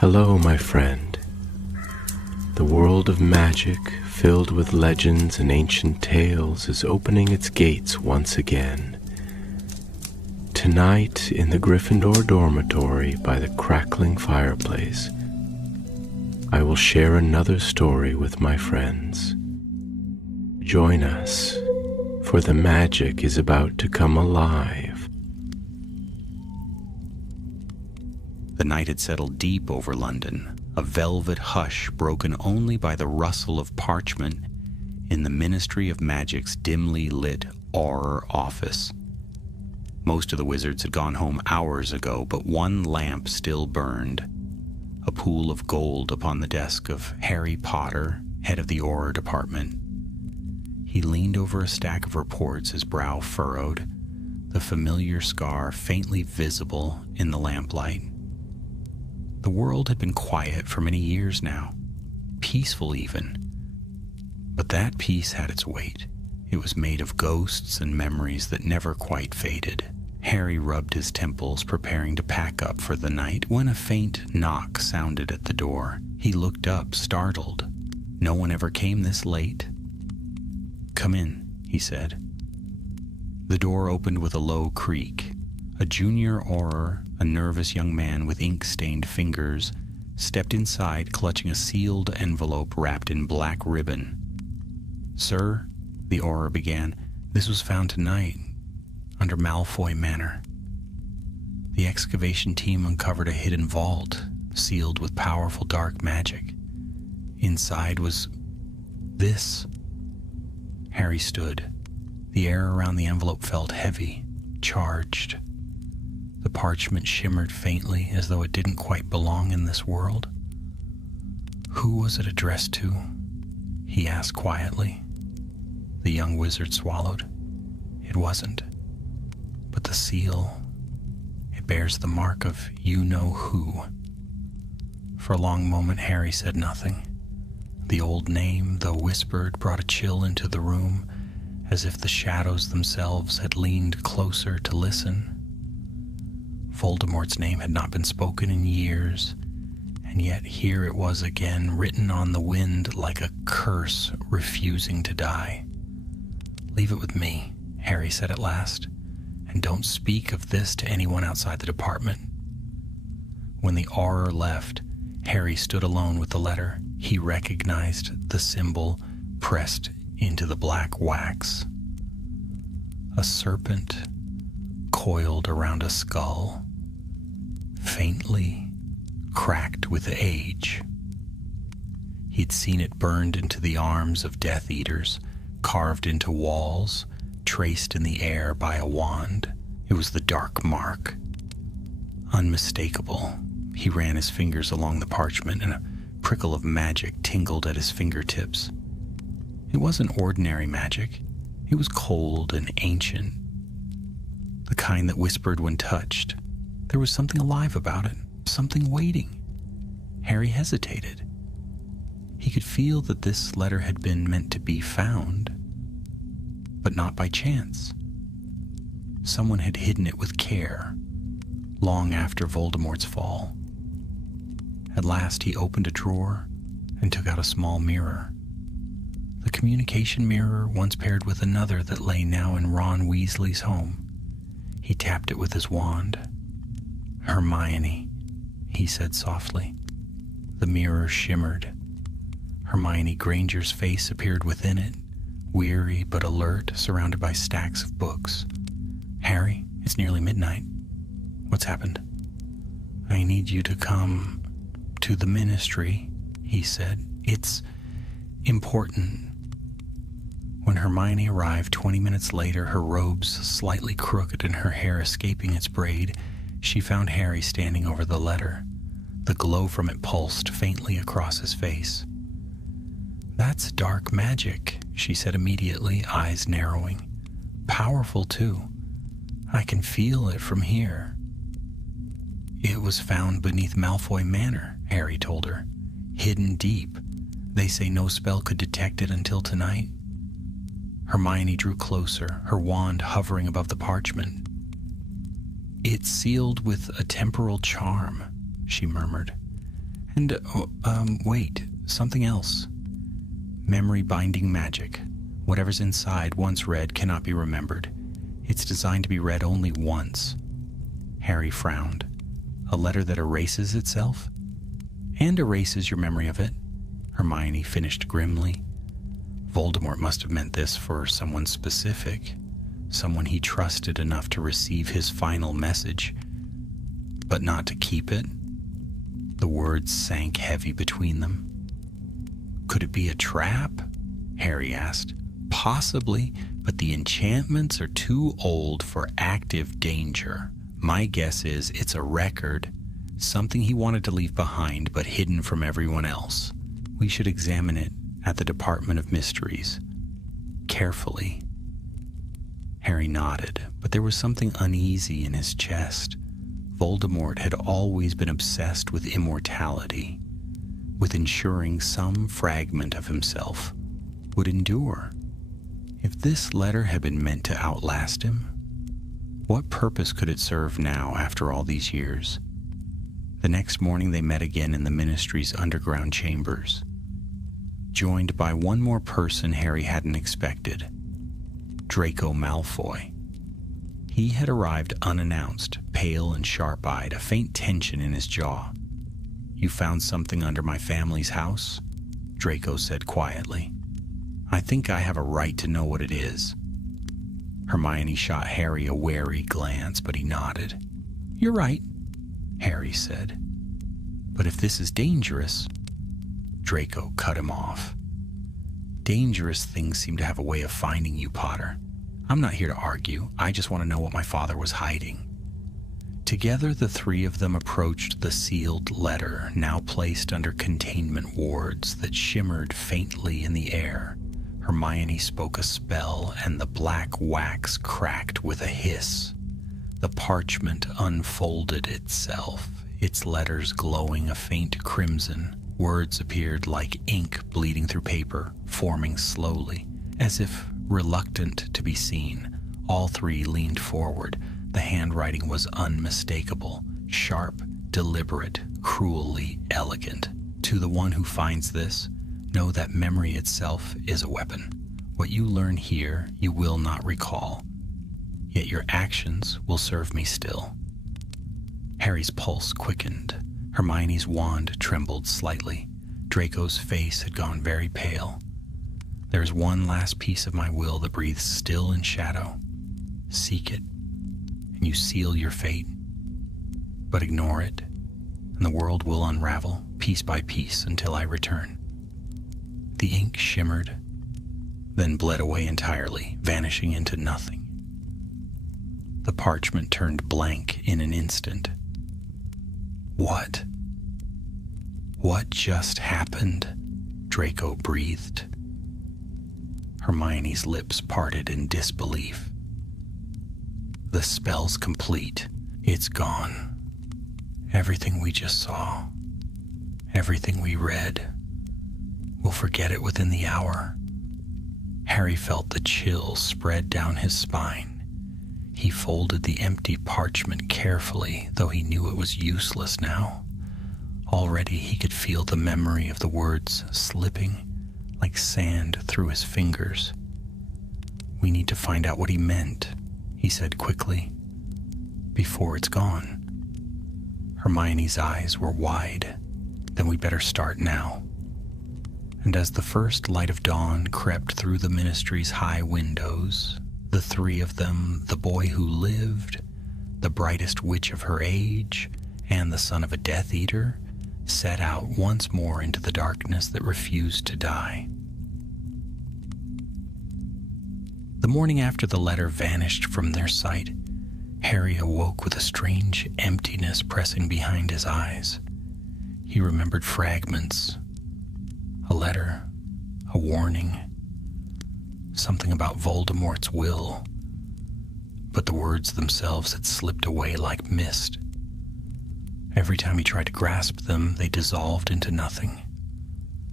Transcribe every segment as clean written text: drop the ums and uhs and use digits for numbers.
Hello, my friend. The world of magic, filled with legends and ancient tales, is opening its gates once again. Tonight, in the Gryffindor dormitory by the crackling fireplace, I will share another story with my friends. Join us, for the magic is about to come alive. The night had settled deep over London, a velvet hush broken only by the rustle of parchment in the Ministry of Magic's dimly lit Auror office. Most of the wizards had gone home hours ago, but one lamp still burned, a pool of gold upon the desk of Harry Potter, head of the Auror department. He leaned over a stack of reports, his brow furrowed, the familiar scar faintly visible in the lamplight. The world had been quiet for many years now, peaceful even. But that peace had its weight. It was made of ghosts and memories that never quite faded. Harry rubbed his temples, preparing to pack up for the night, when a faint knock sounded at the door. He looked up, startled. No one ever came this late. "Come in," he said. The door opened with a low creak. A junior Auror, a nervous young man with ink-stained fingers, stepped inside, clutching a sealed envelope wrapped in black ribbon. "Sir," the Auror began, "this was found tonight, under Malfoy Manor. The excavation team uncovered a hidden vault, sealed with powerful dark magic. Inside was this." Harry stood. The air around the envelope felt heavy, charged. The parchment shimmered faintly, as though it didn't quite belong in this world. "Who was it addressed to?" he asked quietly. The young wizard swallowed. "It wasn't. But the seal, it bears the mark of you-know-who." For a long moment, Harry said nothing. The old name, though whispered, brought a chill into the room, as if the shadows themselves had leaned closer to listen. Voldemort's name had not been spoken in years, and yet here it was again, written on the wind like a curse refusing to die. "Leave it with me," Harry said at last, "and don't speak of this to anyone outside the department." When the Auror left, Harry stood alone with the letter. He recognized the symbol pressed into the black wax. A serpent coiled around a skull, faintly cracked with age. He'd seen it burned into the arms of Death Eaters, carved into walls, traced in the air by a wand. It was the dark mark. Unmistakable. He ran his fingers along the parchment, and a prickle of magic tingled at his fingertips. It wasn't ordinary magic. It was cold and ancient, the kind that whispered when touched. There was something alive about it, something waiting. Harry hesitated. He could feel that this letter had been meant to be found, but not by chance. Someone had hidden it with care, long after Voldemort's fall. At last he opened a drawer and took out a small mirror. The communication mirror once paired with another that lay now in Ron Weasley's home. He tapped it with his wand. "Hermione," he said softly. The mirror shimmered. Hermione Granger's face appeared within it, weary but alert, surrounded by stacks of books. "Harry, it's nearly midnight. What's happened?" "I need you to come to the ministry," he said. "It's important." When Hermione arrived 20 minutes later, her robes slightly crooked and her hair escaping its braid, she found Harry standing over the letter. The glow from it pulsed faintly across his face. "That's dark magic," she said immediately, eyes narrowing. "Powerful, too. I can feel it from here." "It was found beneath Malfoy Manor," Harry told her. "Hidden deep. They say no spell could detect it until tonight." Hermione drew closer, her wand hovering above the parchment. "It's sealed with a temporal charm," she murmured. And, wait, something else. Memory binding magic. Whatever's inside, once read, cannot be remembered. It's designed to be read only once. Harry frowned. A letter that erases itself? And erases your memory of it, Hermione finished grimly. Voldemort must have meant this for someone specific, someone he trusted enough to receive his final message, but not to keep it. The words sank heavy between them. Could it be a trap? Harry asked. Possibly, but the enchantments are too old for active danger. My guess is it's a record, something he wanted to leave behind but hidden from everyone else. We should examine it at the Department of Mysteries. Carefully. Harry nodded, but there was something uneasy in his chest. Voldemort had always been obsessed with immortality, with ensuring some fragment of himself would endure. If this letter had been meant to outlast him, what purpose could it serve now after all these years? The next morning they met again in the Ministry's underground chambers, joined by one more person Harry hadn't expected, Draco Malfoy. He had arrived unannounced, pale and sharp-eyed, a faint tension in his jaw. "You found something under my family's house?" Draco said quietly. "I think I have a right to know what it is." Hermione shot Harry a wary glance, but he nodded. "You're right," Harry said. "But if this is dangerous..." Draco cut him off. "Dangerous things seem to have a way of finding you, Potter. I'm not here to argue. I just want to know what my father was hiding." Together, the three of them approached the sealed letter, now placed under containment wards that shimmered faintly in the air. Hermione spoke a spell, and the black wax cracked with a hiss. The parchment unfolded itself, its letters glowing a faint crimson. Words appeared like ink bleeding through paper, forming slowly, as if reluctant to be seen. All three leaned forward. The handwriting was unmistakable, sharp, deliberate, cruelly elegant. "To the one who finds this, know that memory itself is a weapon. What you learn here, you will not recall. Yet your actions will serve me still." Harry's pulse quickened. Hermione's wand trembled slightly. Draco's face had gone very pale. "There is one last piece of my will that breathes still in shadow. Seek it, and you seal your fate. But ignore it, and the world will unravel piece by piece until I return." The ink shimmered, then bled away entirely, vanishing into nothing. The parchment turned blank in an instant. What? What just happened? Draco breathed. Hermione's lips parted in disbelief. "The spell's complete. It's gone. Everything we just saw, everything we read, we'll forget it within the hour." Harry felt the chill spread down his spine. He folded the empty parchment carefully, though he knew it was useless now. Already he could feel the memory of the words slipping like sand through his fingers. "We need to find out what he meant," he said quickly, "before it's gone." Hermione's eyes were wide. "Then we better start now." And as the first light of dawn crept through the Ministry's high windows, the three of them, the boy who lived, the brightest witch of her age, and the son of a Death Eater, set out once more into the darkness that refused to die. The morning after the letter vanished from their sight, Harry awoke with a strange emptiness pressing behind his eyes. He remembered fragments. A letter, a warning, something about Voldemort's will, but the words themselves had slipped away like mist. Every time he tried to grasp them, they dissolved into nothing.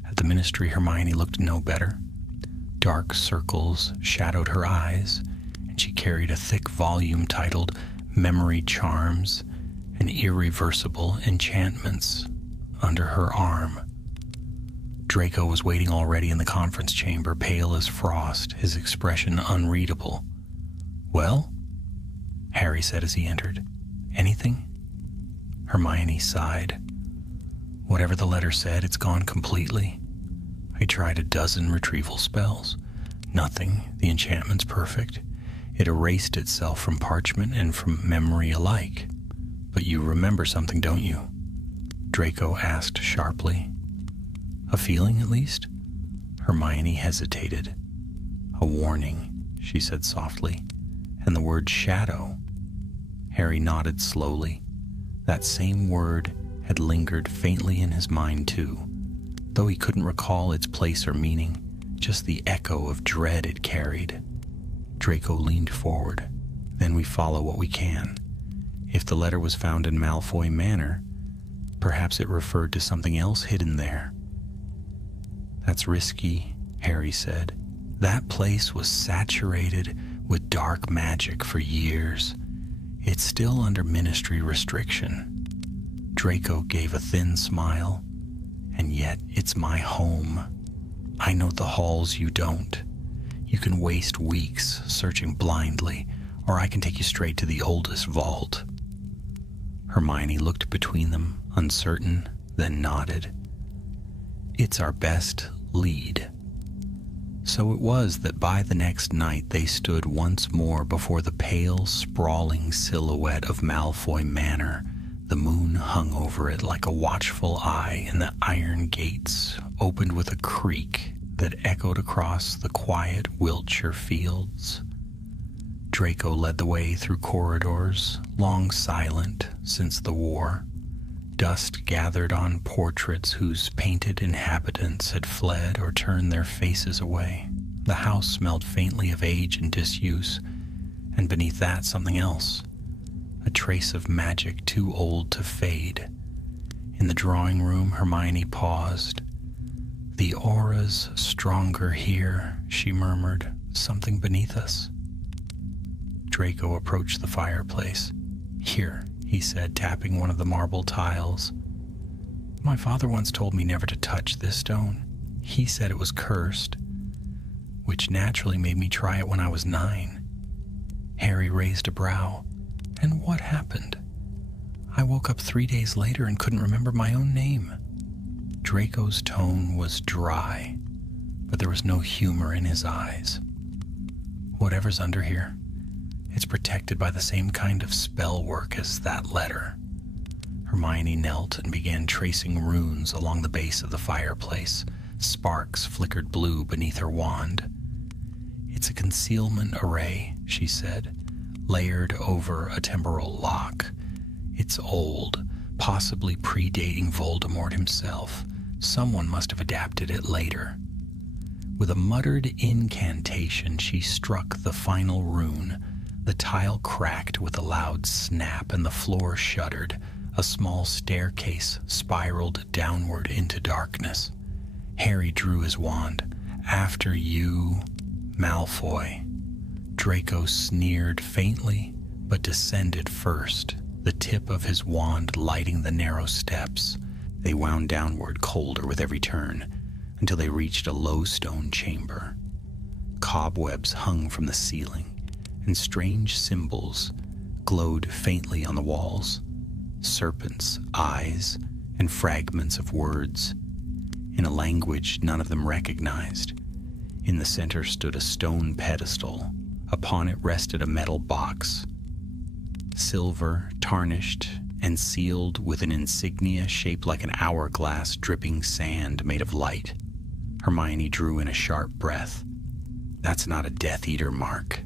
At the Ministry, Hermione looked no better. Dark circles shadowed her eyes, and she carried a thick volume titled Memory Charms and Irreversible Enchantments. under her arm. Draco was waiting already in the conference chamber, pale as frost, his expression unreadable. "Well?" Harry said as he entered. "Anything?" Hermione sighed. "Whatever the letter said, it's gone completely. I tried a dozen retrieval spells. Nothing. The enchantment's perfect. It erased itself from parchment and from memory alike. But you remember something, don't you?" Draco asked sharply. "A feeling, at least?" Hermione hesitated. "A warning," she said softly, "and the word shadow." Harry nodded slowly. That same word had lingered faintly in his mind too, though he couldn't recall its place or meaning, just the echo of dread it carried. Draco leaned forward. "Then we follow what we can. If the letter was found in Malfoy Manor, perhaps it referred to something else hidden there." "That's risky," Harry said. "That place was saturated with dark magic for years. It's still under ministry restriction." Draco gave a thin smile. "And yet it's my home. I know the halls you don't. You can waste weeks searching blindly, or I can take you straight to the oldest vault." Hermione looked between them, uncertain, then nodded. "It's our best lead." So it was that by the next night they stood once more before the pale, sprawling silhouette of Malfoy Manor. The moon hung over it like a watchful eye, and the iron gates opened with a creak that echoed across the quiet Wiltshire fields. Draco led the way through corridors, long silent since the war. Dust gathered on portraits whose painted inhabitants had fled or turned their faces away. The house smelled faintly of age and disuse, and beneath that something else, a trace of magic too old to fade. In the drawing room, Hermione paused. "The aura's stronger here," she murmured, "something beneath us." Draco approached the fireplace. "Here," he said, tapping one of the marble tiles. "My father once told me never to touch this stone. He said it was cursed, which naturally made me try it when I was 9. Harry raised a brow. "And what happened?" "I woke up 3 days later and couldn't remember my own name." Draco's tone was dry, but there was no humor in his eyes. "Whatever's under here, it's protected by the same kind of spell work as that letter." Hermione knelt and began tracing runes along the base of the fireplace. Sparks flickered blue beneath her wand. "It's a concealment array," she said, "layered over a temporal lock. It's old, possibly predating Voldemort himself. Someone must have adapted it later." With a muttered incantation, she struck the final rune. The tile cracked with a loud snap and the floor shuddered. A small staircase spiraled downward into darkness. Harry drew his wand. "After you, Malfoy." Draco sneered faintly, but descended first, the tip of his wand lighting the narrow steps. They wound downward colder with every turn, until they reached a low stone chamber. Cobwebs hung from the ceiling, and strange symbols glowed faintly on the walls. Serpents' eyes and fragments of words, in a language none of them recognized. In the center stood a stone pedestal. Upon it rested a metal box, silver, tarnished, and sealed with an insignia shaped like an hourglass dripping sand made of light. Hermione drew in a sharp breath. "That's not a Death Eater mark.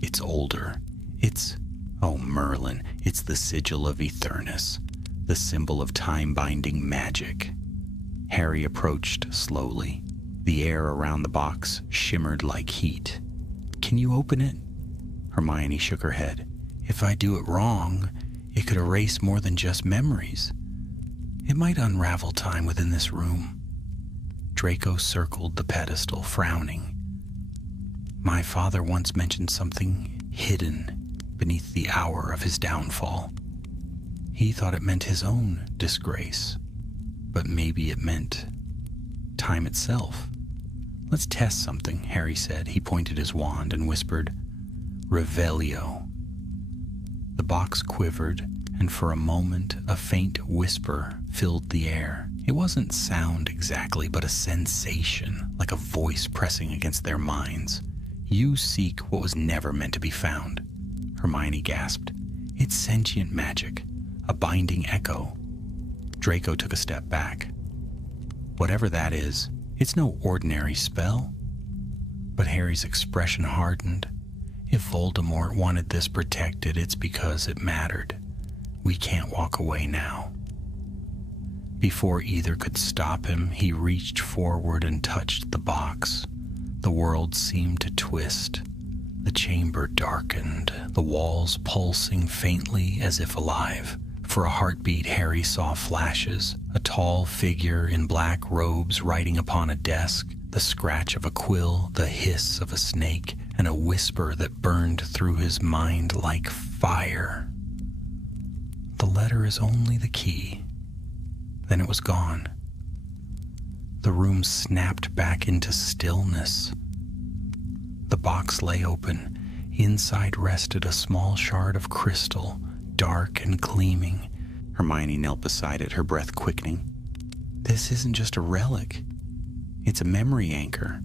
It's older. Oh, Merlin, it's the sigil of Eternus, the symbol of time-binding magic." Harry approached slowly. The air around the box shimmered like heat. "Can you open it?" Hermione shook her head. "If I do it wrong, it could erase more than just memories. It might unravel time within this room." Draco circled the pedestal, frowning. "My father once mentioned something hidden beneath the hour of his downfall. He thought it meant his own disgrace." But maybe it meant time itself. "Let's test something," Harry said. He pointed his wand and whispered, "Revelio." The box quivered, and for a moment a faint whisper filled the air. It wasn't sound exactly, but a sensation, like a voice pressing against their minds. "You seek what was never meant to be found," Hermione gasped. "It's sentient magic, a binding echo." Draco took a step back. "Whatever that is, it's no ordinary spell." But Harry's expression hardened. "If Voldemort wanted this protected, it's because it mattered. We can't walk away now." Before either could stop him, he reached forward and touched the box. The world seemed to twist. The chamber darkened, the walls pulsing faintly as if alive. For a heartbeat, Harry saw flashes, a tall figure in black robes writing upon a desk, the scratch of a quill, the hiss of a snake, and a whisper that burned through his mind like fire. "The letter is only the key." Then it was gone. The room snapped back into stillness. The box lay open. Inside rested a small shard of crystal, dark and gleaming. Hermione knelt beside it, her breath quickening. "This isn't just a relic. It's a memory anchor."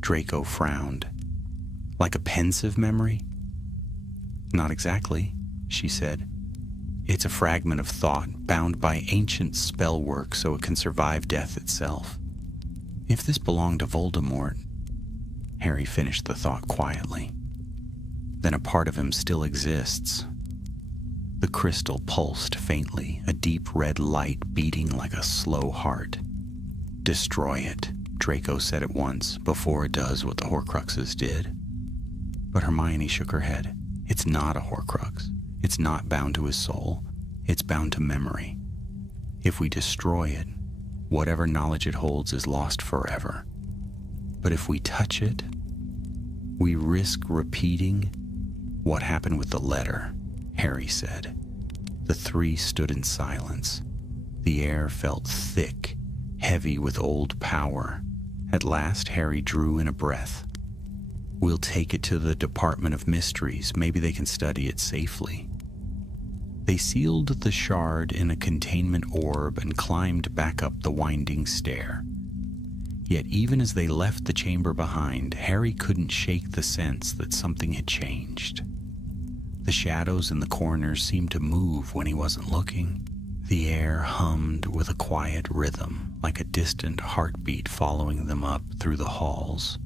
Draco frowned. "Like a pensive memory?" "Not exactly," she said. "It's a fragment of thought, bound by ancient spell work so it can survive death itself. If this belonged to Voldemort," Harry finished the thought quietly, "then a part of him still exists." The crystal pulsed faintly, a deep red light beating like a slow heart. "Destroy it," Draco said at once, "before it does what the Horcruxes did." But Hermione shook her head. "It's not a Horcrux. It's not bound to his soul. It's bound to memory. If we destroy it, whatever knowledge it holds is lost forever. But if we touch it, we risk repeating what happened with the letter," Harry said. The three stood in silence. The air felt thick, heavy with old power. At last, Harry drew in a breath. "We'll take it to the Department of Mysteries. Maybe they can study it safely." They sealed the shard in a containment orb and climbed back up the winding stair. Yet even as they left the chamber behind, Harry couldn't shake the sense that something had changed. The shadows in the corners seemed to move when he wasn't looking. The air hummed with a quiet rhythm, like a distant heartbeat following them up through the halls.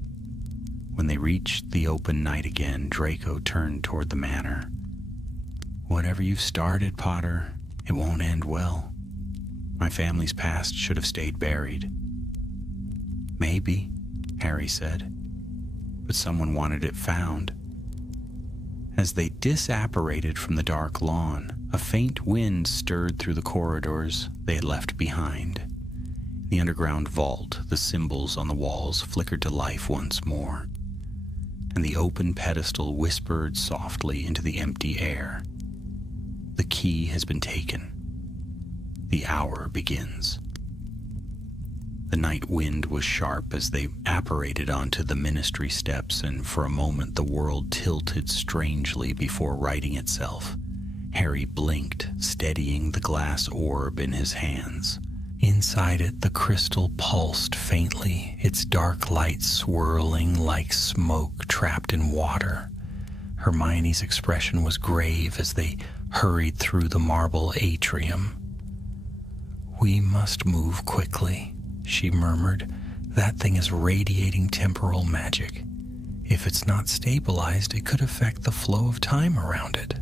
When they reached the open night again, Draco turned toward the manor. "Whatever you've started, Potter, it won't end well. My family's past should have stayed buried." "Maybe," Harry said, "but someone wanted it found." As they disapparated from the dark lawn, a faint wind stirred through the corridors they had left behind. In the underground vault, the symbols on the walls flickered to life once more, and the open pedestal whispered softly into the empty air. "The key has been taken. The hour begins." The night wind was sharp as they apparated onto the ministry steps, and for a moment the world tilted strangely before righting itself. Harry blinked, steadying the glass orb in his hands. Inside it, the crystal pulsed faintly, its dark light swirling like smoke trapped in water. Hermione's expression was grave as they hurried through the marble atrium. "We must move quickly," she murmured. "That thing is radiating temporal magic. If it's not stabilized, it could affect the flow of time around it."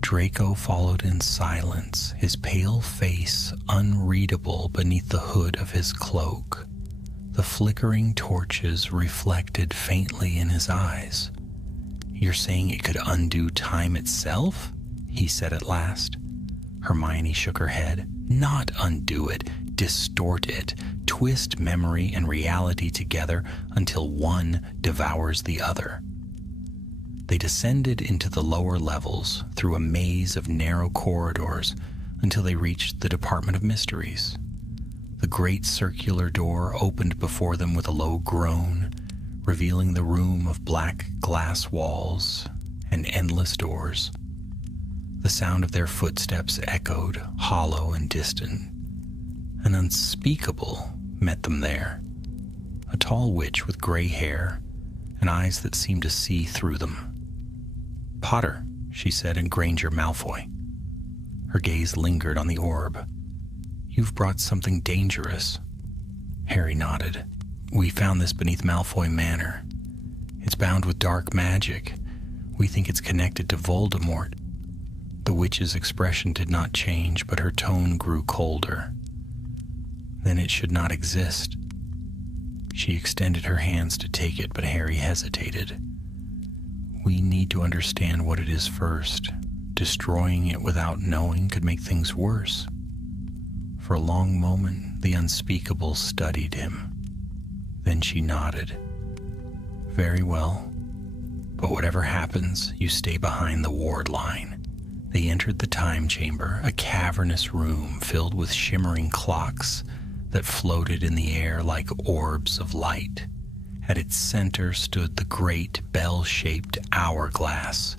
Draco followed in silence, his pale face unreadable beneath the hood of his cloak. The flickering torches reflected faintly in his eyes. "You're saying it could undo time itself?" he said at last. Hermione shook her head. "Not undo it, distort it, twist memory and reality together until one devours the other." They descended into the lower levels through a maze of narrow corridors until they reached the Department of Mysteries. great circular door opened before them with a low groan, revealing the room of black glass walls and endless doors. The sound of their footsteps echoed, hollow and distant. An unspeakable met them there, a tall witch with gray hair and eyes that seemed to see through them. "Potter," she said in Granger Malfoy. Her gaze lingered on the orb. "You've brought something dangerous." Harry nodded. "We found this beneath Malfoy Manor. It's bound with dark magic. We think it's connected to Voldemort." The witch's expression did not change, but her tone grew colder. "Then it should not exist." She extended her hands to take it, but Harry hesitated. "We need to understand what it is first. Destroying it without knowing could make things worse." For a long moment, the unspeakable studied him. Then she nodded. "Very well. But whatever happens, you stay behind the ward line." They entered the time chamber, a cavernous room filled with shimmering clocks that floated in the air like orbs of light. At its center stood the great bell-shaped hourglass,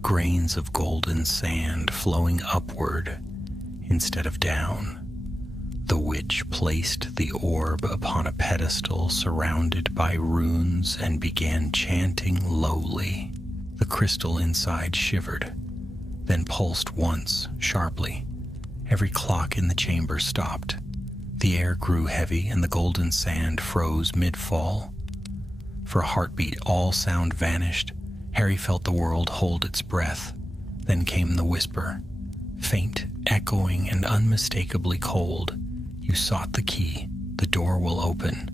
grains of golden sand flowing upward instead of down. The witch placed the orb upon a pedestal surrounded by runes and began chanting lowly. The crystal inside shivered, then pulsed once, sharply. Every clock in the chamber stopped. The air grew heavy and the golden sand froze mid-fall. For a heartbeat, all sound vanished. Harry felt the world hold its breath. Then came the whisper, faint, echoing, and unmistakably cold. "You sought the key. The door will open."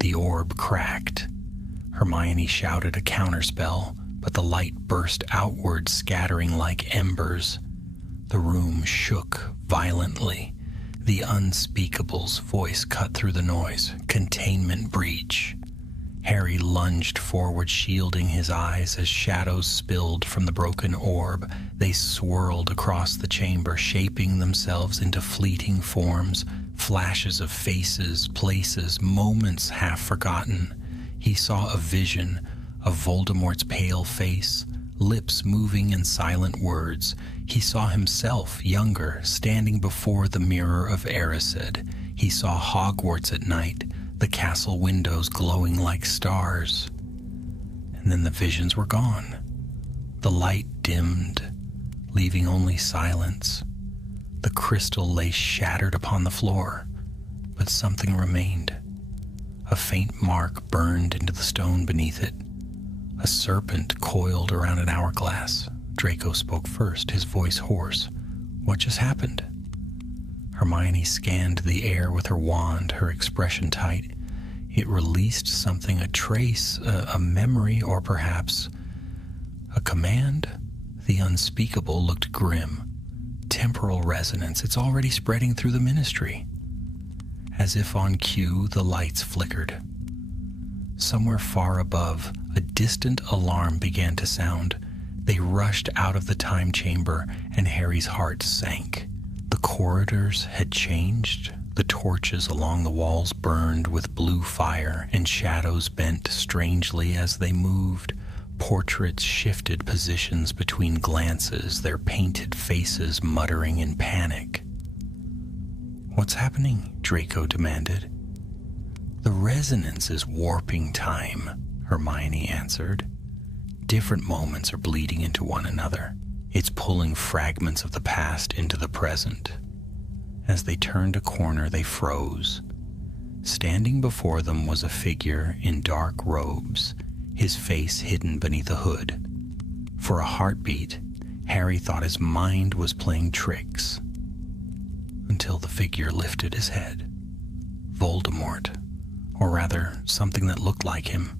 The orb cracked. Hermione shouted a counterspell, but the light burst outward, scattering like embers. The room shook violently. The unspeakable's voice cut through the noise. "Containment breach." Harry lunged forward, shielding his eyes as shadows spilled from the broken orb. They swirled across the chamber, shaping themselves into fleeting forms, flashes of faces, places, moments half forgotten. He saw a vision of Voldemort's pale face, lips moving in silent words. He saw himself, younger, standing before the mirror of Erised. He saw Hogwarts at night, the castle windows glowing like stars. And then the visions were gone. The light dimmed, leaving only silence. The crystal lay shattered upon the floor, but something remained. A faint mark burned into the stone beneath it. A serpent coiled around an hourglass. Draco spoke first, his voice hoarse. "What just happened?" Hermione scanned the air with her wand, her expression tight. It released something, a trace, a memory, or perhaps a command. The unspeakable looked grim. Temporal resonance, it's already spreading through the ministry. As if on cue, the lights flickered. Somewhere far above, a distant alarm began to sound. They rushed out of the time chamber, and Harry's heart sank. The corridors had changed. The torches along the walls burned with blue fire, and shadows bent strangely as they moved. Portraits shifted positions between glances, their painted faces muttering in panic. "What's happening?" Draco demanded. "The resonance is warping time," Hermione answered. "Different moments are bleeding into one another. It's pulling fragments of the past into the present." As they turned a corner, they froze. Standing before them was a figure in dark robes, his face hidden beneath a hood. For a heartbeat, Harry thought his mind was playing tricks, until the figure lifted his head. Voldemort, or rather, something that looked like him.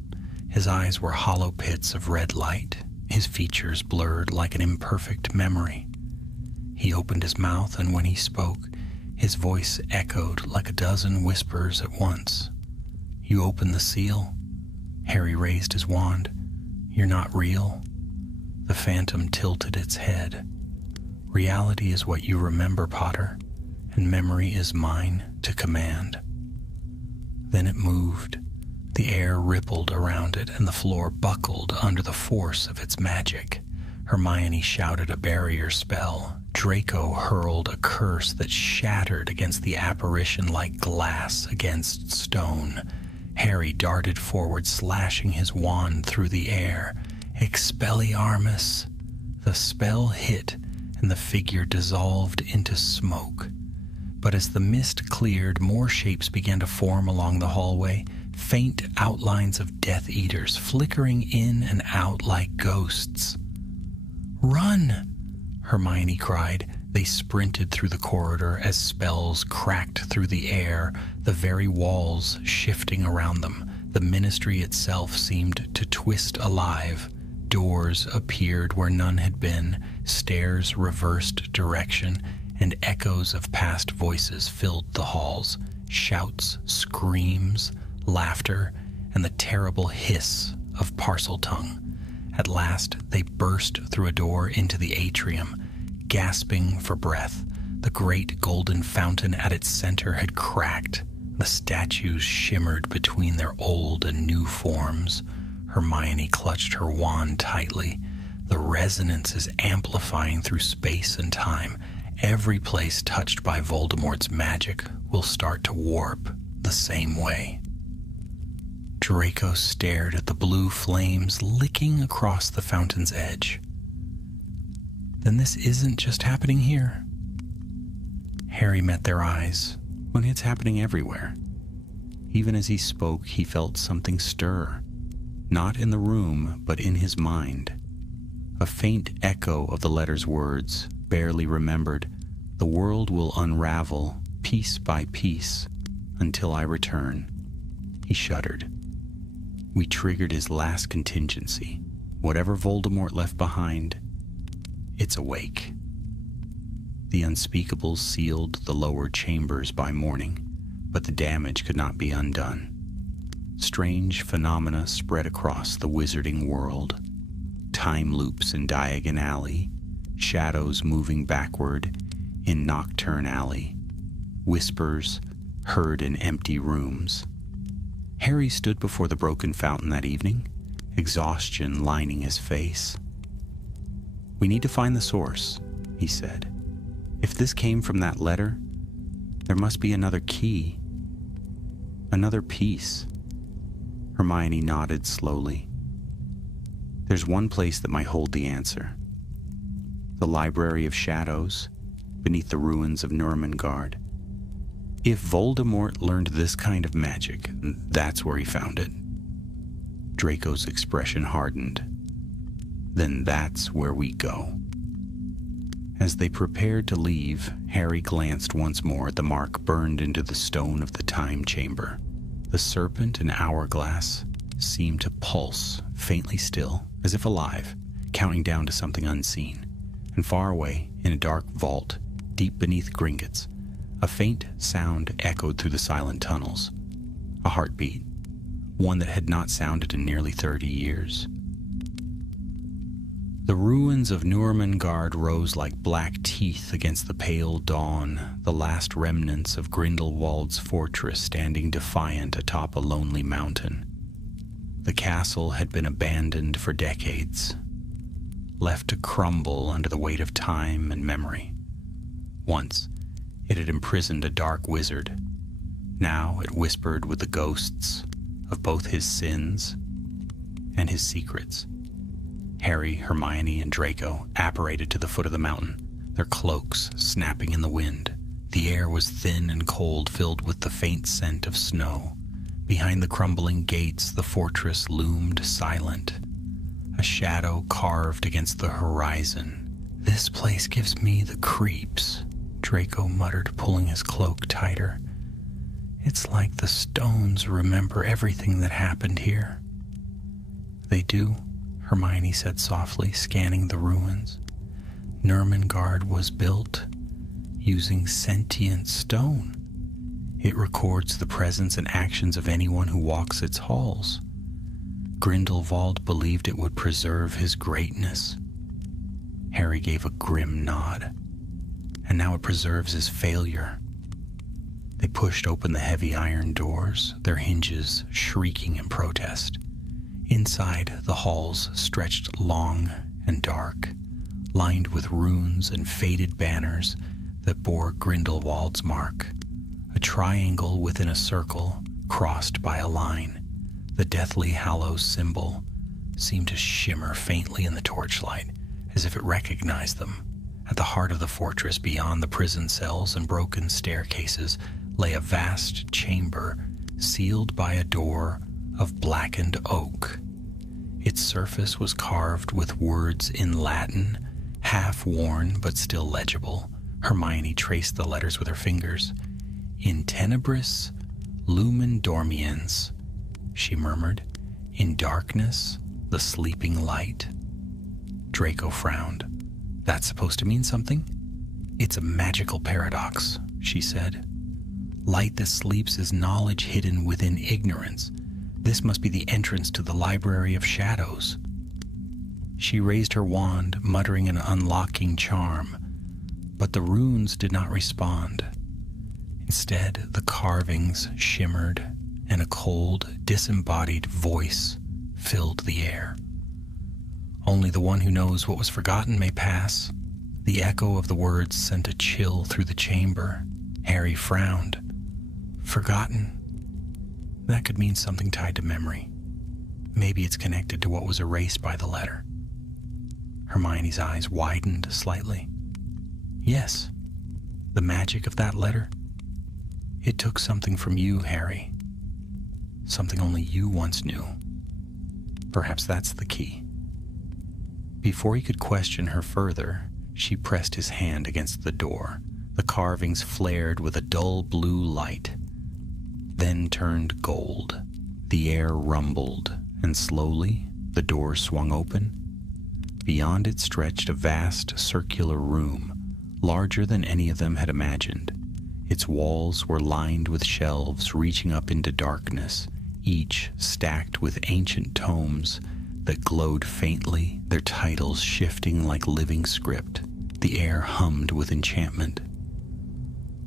His eyes were hollow pits of red light, his features blurred like an imperfect memory. He opened his mouth, and when he spoke, his voice echoed like a dozen whispers at once. "You opened the seal?" Harry raised his wand. "You're not real." The phantom tilted its head. "Reality is what you remember, Potter, and memory is mine to command. Then it moved. The air rippled around it, and the floor buckled under the force of its magic. Hermione shouted a barrier spell. Draco hurled a curse that shattered against the apparition like glass against stone. Harry darted forward, slashing his wand through the air. Expelliarmus! The spell hit, and the figure dissolved into smoke. But as the mist cleared, more shapes began to form along the hallway, faint outlines of Death Eaters flickering in and out like ghosts. "Run!" Hermione cried. They sprinted through the corridor as spells cracked through the air, the very walls shifting around them. The ministry itself seemed to twist alive. Doors appeared where none had been, stairs reversed direction, and echoes of past voices filled the halls. Shouts, screams, laughter, and the terrible hiss of Parseltongue. At last, they burst through a door into the atrium, gasping for breath. The great golden fountain at its center had cracked. The statues shimmered between their old and new forms. Hermione clutched her wand tightly. The resonance is amplifying through space and time. Every place touched by Voldemort's magic will start to warp the same way. Draco stared at the blue flames licking across the fountain's edge. Then this isn't just happening here. Harry met their eyes. When it's happening everywhere. Even as he spoke, he felt something stir. Not in the room, but in his mind. A faint echo of the letter's words, barely remembered. The world will unravel, piece by piece, until I return. He shuddered. We triggered his last contingency. Whatever Voldemort left behind, it's awake. The unspeakables sealed the lower chambers by morning, but the damage could not be undone. Strange phenomena spread across the wizarding world. Time loops in Diagon Alley, shadows moving backward in Nocturne Alley, whispers heard in empty rooms. Harry stood before the broken fountain that evening, exhaustion lining his face. "We need to find the source," he said. "If this came from that letter, there must be another key, another piece." Hermione nodded slowly. "There's one place that might hold the answer. The Library of Shadows, beneath the ruins of Nurmengard. If Voldemort learned this kind of magic, that's where he found it." Draco's expression hardened. "Then that's where we go." As they prepared to leave, Harry glanced once more at the mark burned into the stone of the time chamber. The serpent and hourglass seemed to pulse, faintly still, as if alive, counting down to something unseen. And far away, in a dark vault, deep beneath Gringotts, a faint sound echoed through the silent tunnels. A heartbeat, one that had not sounded in nearly 30 years. The ruins of Nurmengard rose like black teeth against the pale dawn, the last remnants of Grindelwald's fortress standing defiant atop a lonely mountain. The castle had been abandoned for decades, left to crumble under the weight of time and memory. Once, it had imprisoned a dark wizard. Now it whispered with the ghosts of both his sins and his secrets. Harry, Hermione, and Draco apparated to the foot of the mountain, their cloaks snapping in the wind. The air was thin and cold, filled with the faint scent of snow. Behind the crumbling gates, the fortress loomed silent, a shadow carved against the horizon. "This place gives me the creeps," Draco muttered, pulling his cloak tighter. "It's like the stones remember everything that happened here." "They do," Hermione said softly, scanning the ruins. "Nurmengard was built using sentient stone. It records the presence and actions of anyone who walks its halls. Grindelwald believed it would preserve his greatness." Harry gave a grim nod. "And now it preserves his failure," They pushed open the heavy iron doors, their hinges shrieking in protest. Inside, the halls stretched long and dark, lined with runes and faded banners that bore Grindelwald's mark, a triangle within a circle crossed by a line. The Deathly Hallows symbol seemed to shimmer faintly in the torchlight, as if it recognized them. At the heart of the fortress, beyond the prison cells and broken staircases, lay a vast chamber sealed by a door of blackened oak. Its surface was carved with words in Latin, half worn but still legible. Hermione traced the letters with her fingers. "In tenebris lumen dormiens," she murmured. "In darkness, the sleeping light." Draco frowned. "That's supposed to mean something?" "It's a magical paradox," she said. "Light that sleeps is knowledge hidden within ignorance. This must be the entrance to the Library of Shadows." She raised her wand, muttering an unlocking charm, but the runes did not respond. Instead, the carvings shimmered, and a cold, disembodied voice filled the air. "Only the one who knows what was forgotten may pass." The echo of the words sent a chill through the chamber. Harry frowned. Forgotten? That could mean something tied to memory. Maybe it's connected to what was erased by the letter. Hermione's eyes widened slightly. Yes, the magic of that letter. It took something from you, Harry. Something only you once knew. Perhaps that's the key. Before he could question her further, she pressed his hand against the door. The carvings flared with a dull blue light, then turned gold. The air rumbled, and slowly the door swung open. Beyond it stretched a vast circular room, larger than any of them had imagined. Its walls were lined with shelves reaching up into darkness, each stacked with ancient tomes that glowed faintly, their titles shifting like living script. The air hummed with enchantment.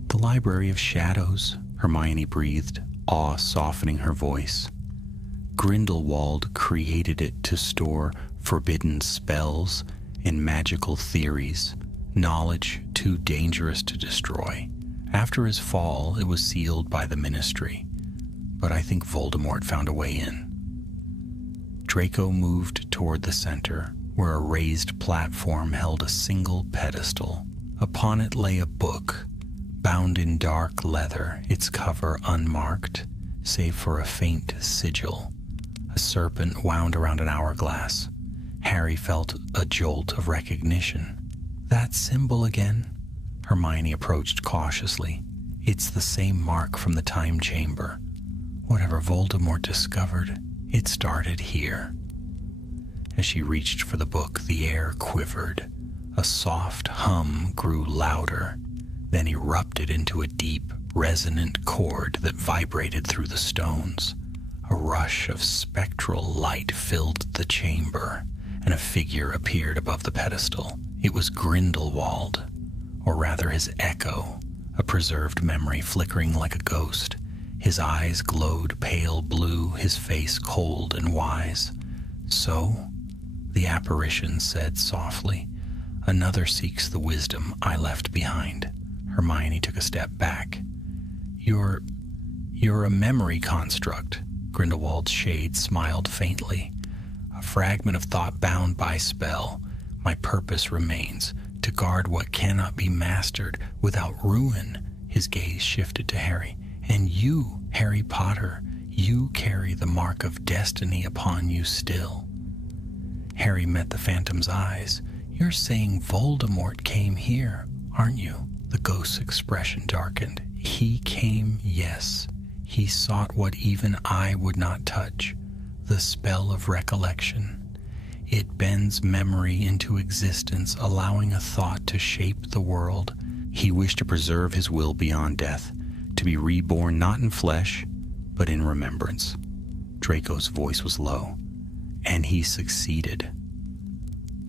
"The Library of Shadows," Hermione breathed, awe softening her voice. "Grindelwald created it to store forbidden spells and magical theories, knowledge too dangerous to destroy. After his fall, it was sealed by the Ministry, but I think Voldemort found a way in." Draco moved toward the center, where a raised platform held a single pedestal. Upon it lay a book, bound in dark leather, its cover unmarked, save for a faint sigil. A serpent wound around an hourglass. Harry felt a jolt of recognition. "That symbol again?" Hermione approached cautiously. "It's the same mark from the time chamber. Whatever Voldemort discovered, it started here." As she reached for the book, the air quivered. A soft hum grew louder, then erupted into a deep, resonant chord that vibrated through the stones. A rush of spectral light filled the chamber, and a figure appeared above the pedestal. It was Grindelwald, or rather his echo, a preserved memory flickering like a ghost. His eyes glowed pale blue, his face cold and wise. "So," the apparition said softly, "another seeks the wisdom I left behind." Hermione took a step back. You're a memory construct." Grindelwald's shade smiled faintly. "A fragment of thought bound by spell. My purpose remains to guard what cannot be mastered without ruin." His gaze shifted to Harry. "And you, Harry Potter, you carry the mark of destiny upon you still." Harry met the Phantom's eyes. "You're saying Voldemort came here, aren't you?" The ghost's expression darkened. "He came, yes. He sought what even I would not touch, the spell of recollection. It bends memory into existence, allowing a thought to shape the world. He wished to preserve his will beyond death, to be reborn not in flesh, but in remembrance." Draco's voice was low. "And he succeeded."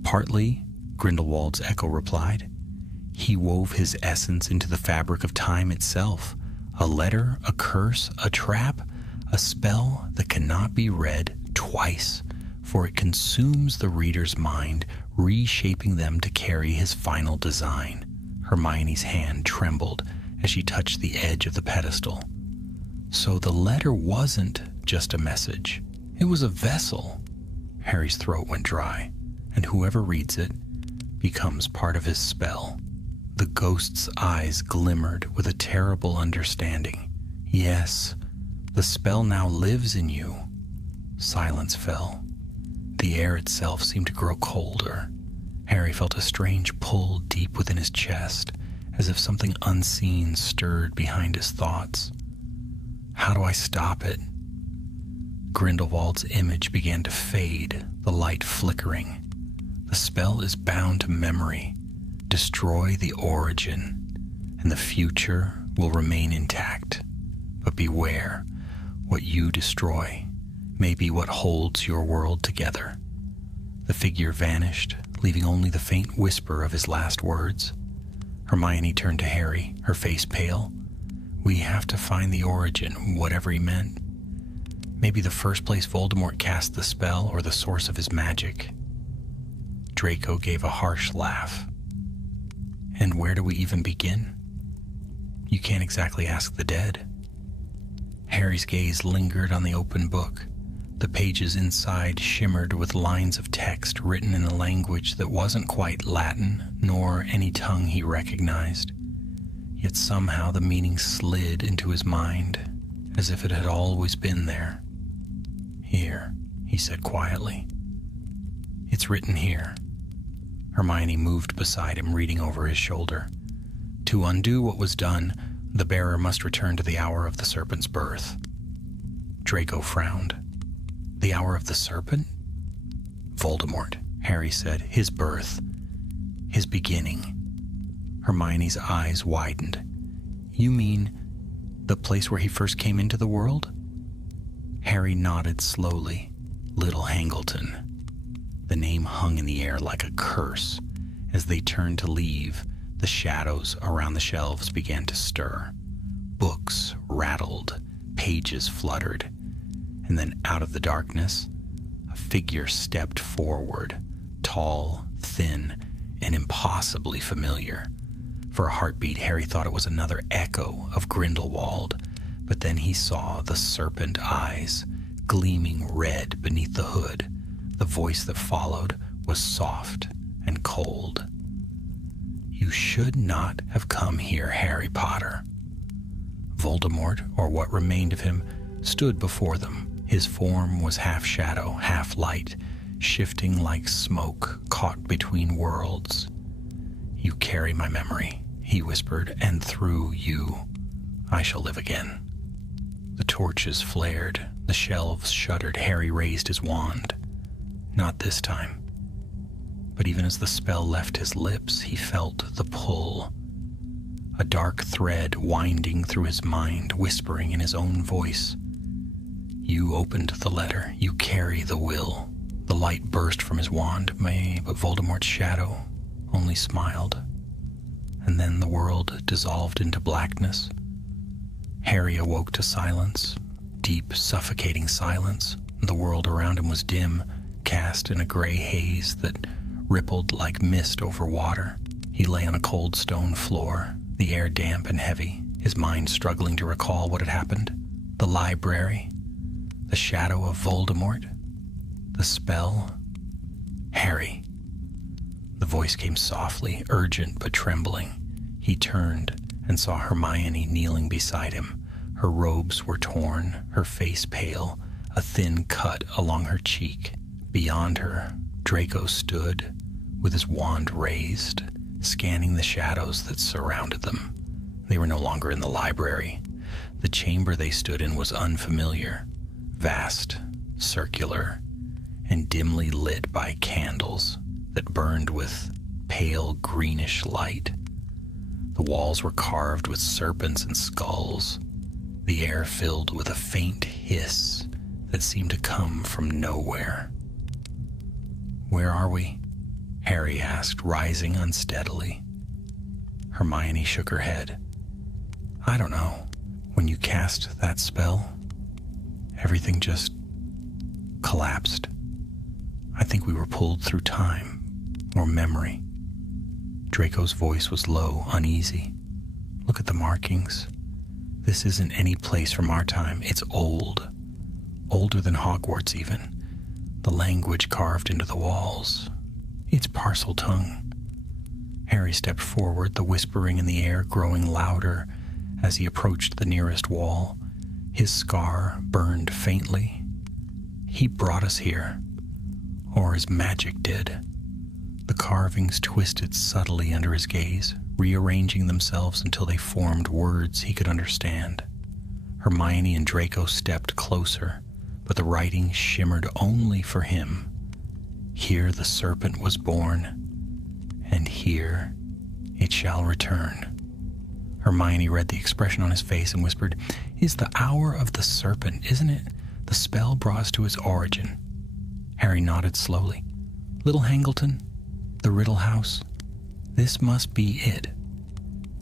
"Partly," Grindelwald's echo replied. "He wove his essence into the fabric of time itself, A letter, a curse, a trap, a spell that cannot be read twice, for it consumes the reader's mind, reshaping them to carry his final design. Hermione's hand trembled as she touched the edge of the pedestal. So the letter wasn't just a message. It was a vessel. Harry's throat went dry, and whoever reads it becomes part of his spell. The ghost's eyes glimmered with a terrible understanding. Yes, the spell now lives in you. Silence fell. The air itself seemed to grow colder. Harry felt a strange pull deep within his chest, as if something unseen stirred behind his thoughts. How do I stop it? Grindelwald's image began to fade, the light flickering. The spell is bound to memory. Destroy the origin, and the future will remain intact. But beware, what you destroy may be what holds your world together. The figure vanished, leaving only the faint whisper of his last words. Hermione turned to Harry, her face pale. We have to find the origin, whatever he meant. Maybe the first place Voldemort cast the spell or the source of his magic. Draco gave a harsh laugh. And where do we even begin? You can't exactly ask the dead. Harry's gaze lingered on the open book. The pages inside shimmered with lines of text written in a language that wasn't quite Latin, nor any tongue he recognized. Yet somehow the meaning slid into his mind, as if it had always been there. Here, he said quietly. It's written here. Hermione moved beside him, reading over his shoulder. To undo what was done, the bearer must return to the hour of the serpent's birth. Draco frowned. The hour of the serpent? Voldemort, Harry said. His birth. His beginning. Hermione's eyes widened. You mean the place where he first came into the world? Harry nodded slowly. Little Hangleton. The name hung in the air like a curse. As they turned to leave, the shadows around the shelves began to stir. Books rattled, pages fluttered, and then out of the darkness, a figure stepped forward, tall, thin, and impossibly familiar. For a heartbeat, Harry thought it was another echo of Grindelwald, but then he saw the serpent eyes, gleaming red beneath the hood. The voice that followed was soft and cold. You should not have come here, Harry Potter. Voldemort, or what remained of him, stood before them. His form was half shadow, half light, shifting like smoke caught between worlds. You carry my memory, he whispered, and through you, I shall live again. The torches flared, the shelves shuddered. Harry raised his wand. Not this time. But even as the spell left his lips, he felt the pull. A dark thread winding through his mind, whispering in his own voice. You opened the letter. You carry the will. The light burst from his wand, but Voldemort's shadow only smiled. And then the world dissolved into blackness. Harry awoke to silence, deep, suffocating silence. The world around him was dim, cast in a gray haze that rippled like mist over water. He lay on a cold stone floor, the air damp and heavy, his mind struggling to recall what had happened. The library, the shadow of Voldemort, the spell. Harry. The voice came softly, urgent but trembling. He turned and saw Hermione kneeling beside him. Her robes were torn, her face pale, a thin cut along her cheek. Beyond her, Draco stood, with his wand raised, scanning the shadows that surrounded them. They were no longer in the library. The chamber they stood in was unfamiliar, vast, circular, and dimly lit by candles that burned with pale greenish light. The walls were carved with serpents and skulls, the air filled with a faint hiss that seemed to come from nowhere. Where are we? Harry asked, rising unsteadily. Hermione shook her head. I don't know. When you cast that spell, everything just collapsed. I think we were pulled through time or memory. Draco's voice was low, uneasy. Look at the markings. This isn't any place from our time. It's old. Older than Hogwarts, even. The language carved into the walls. It's parcel tongue. Harry stepped forward, the whispering in the air growing louder as he approached the nearest wall. His scar burned faintly. He brought us here, or his magic did. The carvings twisted subtly under his gaze, rearranging themselves until they formed words he could understand. Hermione and Draco stepped closer, but the writing shimmered only for him. Here the serpent was born, and here it shall return. Hermione read the expression on his face and whispered, "Is the hour of the serpent, isn't it? The spell brought us to its origin." Harry nodded slowly. "Little Hangleton, the Riddle House, this must be it.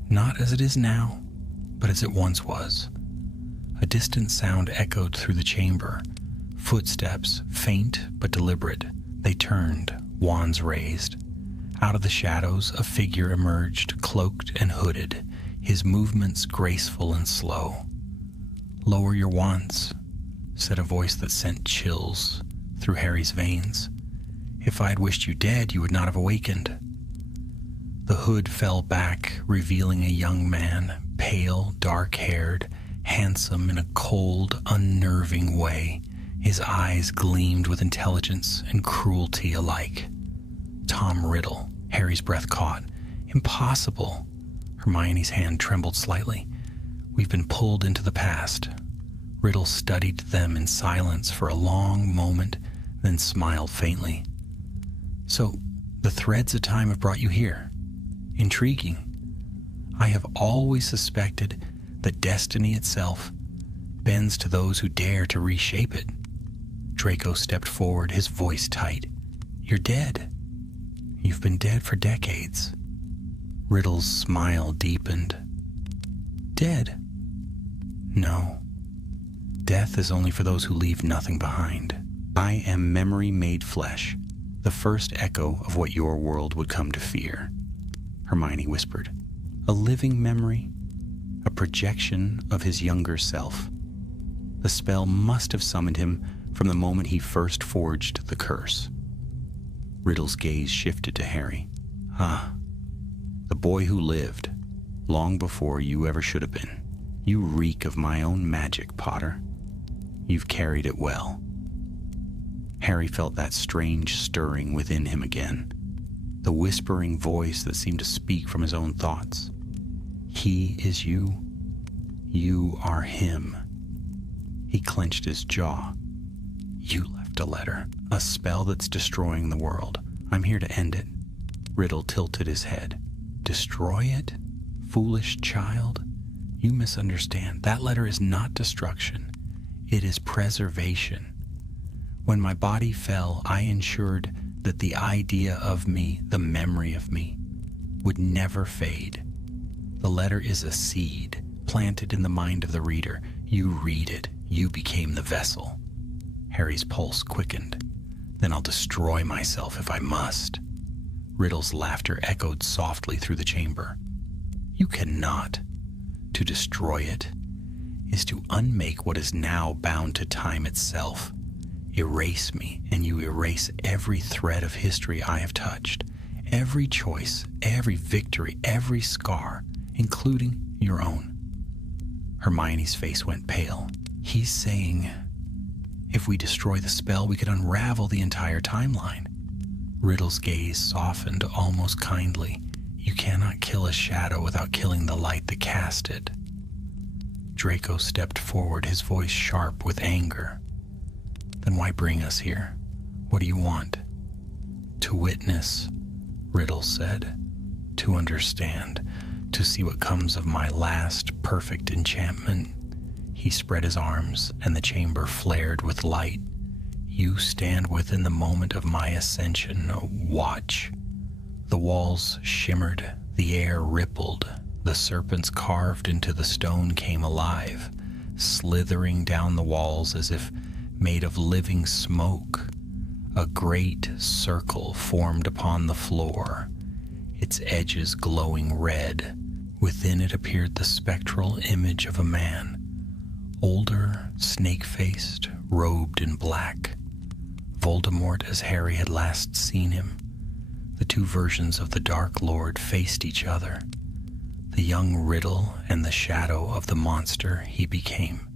Not as it is now, but as it once was." A distant sound echoed through the chamber. Footsteps, faint but deliberate. They turned, wands raised. Out of the shadows, a figure emerged, cloaked and hooded, his movements graceful and slow. "Lower your wands," said a voice that sent chills through Harry's veins. "If I had wished you dead, you would not have awakened." The hood fell back, revealing a young man, pale, dark-haired, handsome in a cold, unnerving way. His eyes gleamed with intelligence and cruelty alike. Tom Riddle. Harry's breath caught. "Impossible." Hermione's hand trembled slightly. "We've been pulled into the past." Riddle studied them in silence for a long moment, then smiled faintly. "So, the threads of time have brought you here. Intriguing. I have always suspected that destiny itself bends to those who dare to reshape it." Draco stepped forward, his voice tight. "You're dead. You've been dead for decades." Riddle's smile deepened. "Dead? No. Death is only for those who leave nothing behind. I am memory made flesh, the first echo of what your world would come to fear," Hermione whispered. "A living memory, a projection of his younger self. The spell must have summoned him from the moment he first forged the curse." Riddle's gaze shifted to Harry. "Ah, the boy who lived, long before you ever should have been. You reek of my own magic, Potter. You've carried it well." Harry felt that strange stirring within him again, the whispering voice that seemed to speak from his own thoughts. "He is you. You are him." He clenched his jaw. "You left a letter, a spell that's destroying the world. I'm here to end it." Riddle tilted his head. "Destroy it? Foolish child? You misunderstand. That letter is not destruction. It is preservation. When my body fell, I ensured that the idea of me, the memory of me, would never fade. The letter is a seed planted in the mind of the reader. You read it. You became the vessel." Harry's pulse quickened. "Then I'll destroy myself if I must." Riddle's laughter echoed softly through the chamber. "You cannot. To destroy it is to unmake what is now bound to time itself. Erase me, and you erase every thread of history I have touched, every choice, every victory, every scar, including your own." Hermione's face went pale. "He's saying, if we destroy the spell, we could unravel the entire timeline." Riddle's gaze softened almost kindly. "You cannot kill a shadow without killing the light that cast it." Draco stepped forward, his voice sharp with anger. "Then why bring us here? What do you want?" "To witness," Riddle said. "To understand. To see what comes of my last perfect enchantment." He spread his arms, and the chamber flared with light. "You stand within the moment of my ascension. Watch." The walls shimmered, the air rippled, The serpents carved into the stone came alive, slithering down the walls as if made of living smoke. A great circle formed upon the floor, its edges glowing red. Within it appeared the spectral image of a man, older, snake-faced, robed in black. Voldemort as Harry had last seen him. The two versions of the Dark Lord faced each other, the young Riddle and the shadow of the monster he became.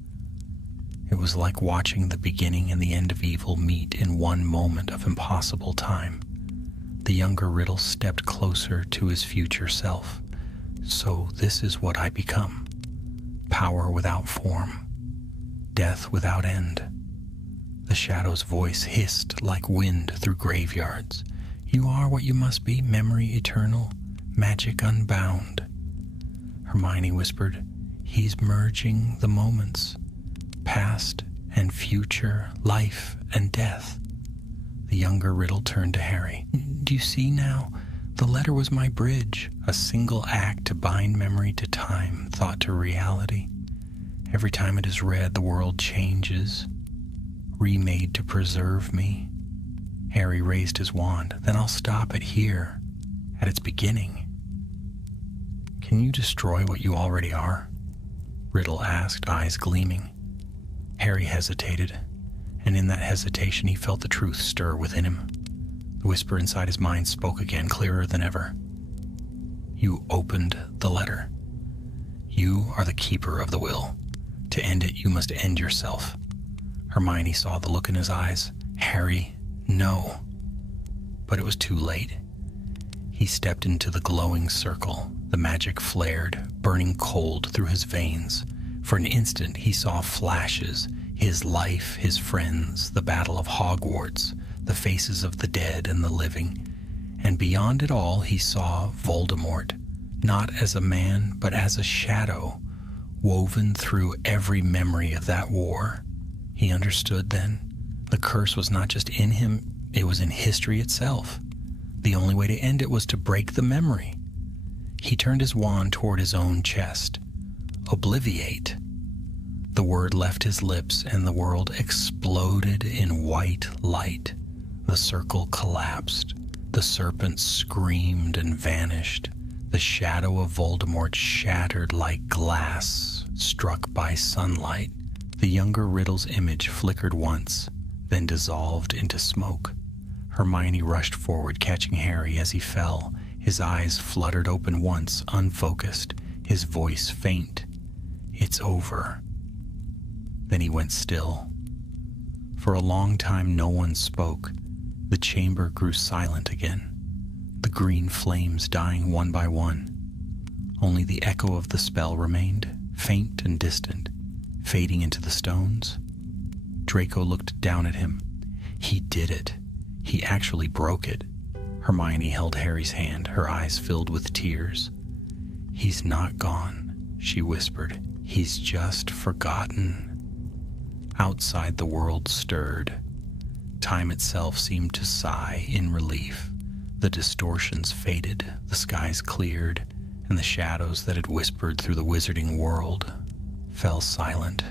It was like watching the beginning and the end of evil meet in one moment of impossible time. The younger Riddle stepped closer to his future self. So this is what I become. Power without form. Death without end. The shadow's voice hissed like wind through graveyards. You are what you must be, memory eternal, magic unbound. Hermione whispered, he's merging the moments, past and future, life and death. The younger Riddle turned to Harry. Do you see now? The letter was my bridge, a single act to bind memory to time, thought to reality. Every time it is read, the world changes, remade to preserve me. Harry raised his wand. Then I'll stop it here, at its beginning. Can you destroy what you already are? Riddle asked, eyes gleaming. Harry hesitated, and in that hesitation he felt the truth stir within him. The whisper inside his mind spoke again, clearer than ever. You opened the letter. You are the keeper of the will. To end it, you must end yourself. Hermione saw the look in his eyes. Harry, no. But it was too late. He stepped into the glowing circle. The magic flared, burning cold through his veins. For an instant, he saw flashes. His life, his friends, the Battle of Hogwarts, the faces of the dead and the living, and beyond it all he saw Voldemort, not as a man, but as a shadow, woven through every memory of that war. He understood then. The curse was not just in him, it was in history itself. The only way to end it was to break the memory. He turned his wand toward his own chest. Obliviate. The word left his lips and the world exploded in white light. The circle collapsed. The serpents screamed and vanished. The shadow of Voldemort shattered like glass struck by sunlight. The younger Riddle's image flickered once, then dissolved into smoke. Hermione rushed forward, catching Harry as he fell. His eyes fluttered open once, unfocused, his voice faint. It's over. Then he went still. For a long time no one spoke. The chamber grew silent again, the green flames dying one by one. Only the echo of the spell remained, faint and distant, fading into the stones. Draco looked down at him. He did it. He actually broke it. Hermione held Harry's hand, her eyes filled with tears. He's not gone, she whispered. He's just forgotten. Outside, the world stirred. Time itself seemed to sigh in relief. The distortions faded, the skies cleared, and the shadows that had whispered through the wizarding world fell silent.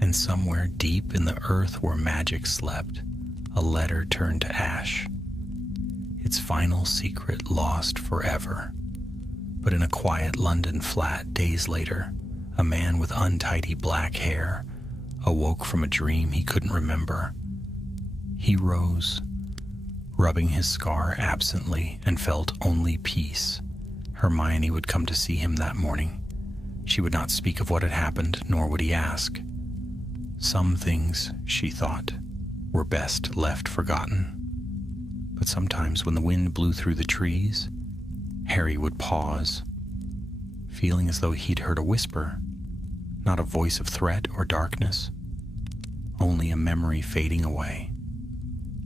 And somewhere deep in the earth where magic slept, a letter turned to ash. Its final secret lost forever. But in a quiet London flat days later, a man with untidy black hair awoke from a dream he couldn't remember. He rose, rubbing his scar absently, and felt only peace. Hermione would come to see him that morning. She would not speak of what had happened, nor would he ask. Some things, she thought, were best left forgotten. But sometimes when the wind blew through the trees, Harry would pause, feeling as though he'd heard a whisper, not a voice of threat or darkness, only a memory fading away,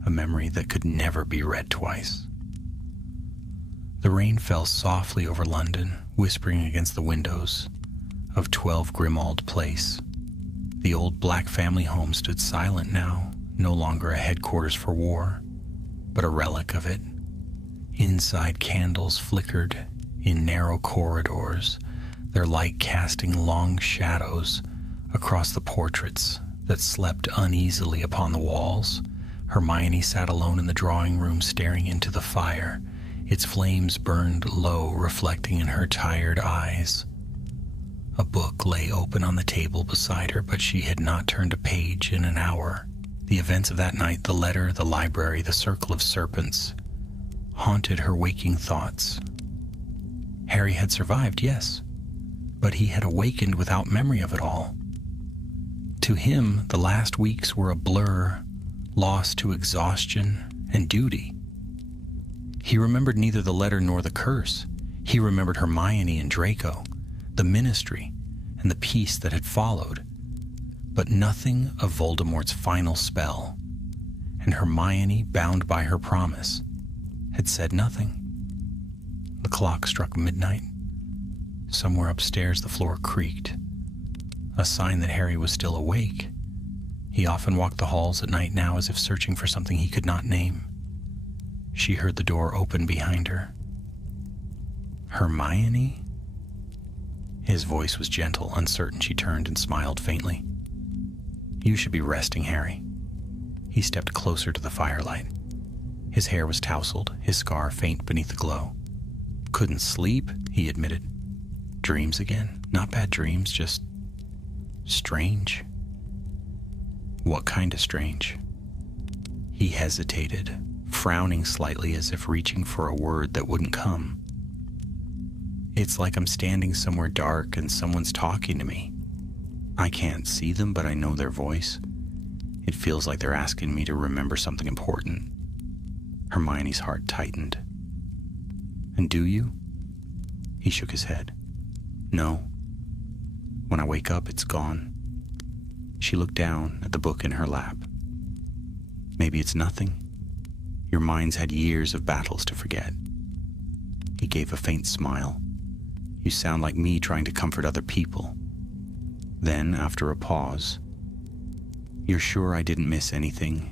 a memory that could never be read twice. The rain fell softly over London, whispering against the windows of 12 Grimmauld Place. The old black family home stood silent now, no longer a headquarters for war, but a relic of it. Inside, candles flickered in narrow corridors. their light casting long shadows across the portraits that slept uneasily upon the walls. Hermione sat alone in the drawing room staring into the fire. Its flames burned low, reflecting in her tired eyes. A book lay open on the table beside her, but she had not turned a page in an hour. The events of that night, the letter, the library, the circle of serpents, haunted her waking thoughts. Harry had survived, yes, but he had awakened without memory of it all. To him, the last weeks were a blur, lost to exhaustion and duty. He remembered neither the letter nor the curse. He remembered Hermione and Draco, the ministry, and the peace that had followed, but nothing of Voldemort's final spell. And Hermione, bound by her promise, had said nothing. The clock struck midnight. Somewhere upstairs the floor creaked, a sign that Harry was still awake. He often walked the halls at night now as if searching for something he could not name. She heard the door open behind her. Hermione? His voice was gentle, uncertain. She turned and smiled faintly. You should be resting, Harry. He stepped closer to the firelight. His hair was tousled, his scar faint beneath the glow. Couldn't sleep, he admitted. Dreams again? Not bad dreams, just strange. What kind of strange? He hesitated, frowning slightly as if reaching for a word that wouldn't come. It's like I'm standing somewhere dark and someone's talking to me. I can't see them, but I know their voice. It feels like they're asking me to remember something important. Hermione's heart tightened. And do you? He shook his head. No. When I wake up, it's gone. She looked down at the book in her lap. Maybe it's nothing. Your mind's had years of battles to forget. He gave a faint smile. You sound like me trying to comfort other people. Then, after a pause, you're sure I didn't miss anything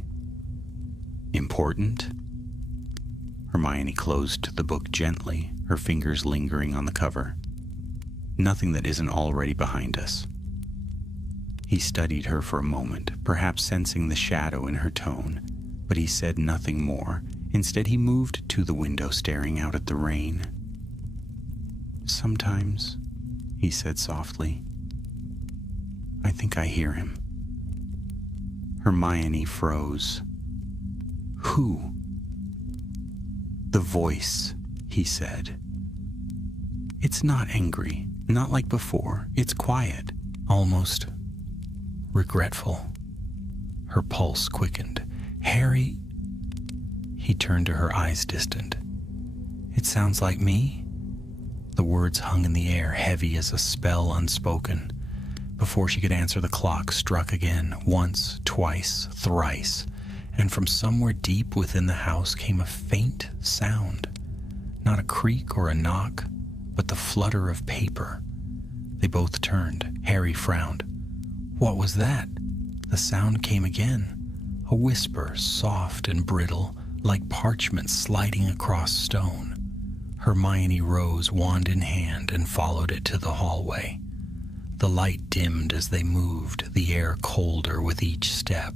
important? Hermione closed the book gently, her fingers lingering on the cover. Nothing that isn't already behind us. He studied her for a moment, perhaps sensing the shadow in her tone, but he said nothing more. Instead, he moved to the window, staring out at the rain. Sometimes, he said softly, I think I hear him. Hermione froze. Who? The voice, he said. It's not angry, not like before. It's quiet, almost regretful. Her pulse quickened. Harry, he turned to her, eyes distant. It sounds like me? The words hung in the air, heavy as a spell unspoken. Before she could answer, the clock struck again, once, twice, thrice, and from somewhere deep within the house came a faint sound. Not a creak or a knock, but the flutter of paper. They both turned. Harry frowned. What was that? The sound came again. A whisper, soft and brittle, like parchment sliding across stone. Hermione rose, wand in hand, and followed it to the hallway. The light dimmed as they moved, the air colder with each step.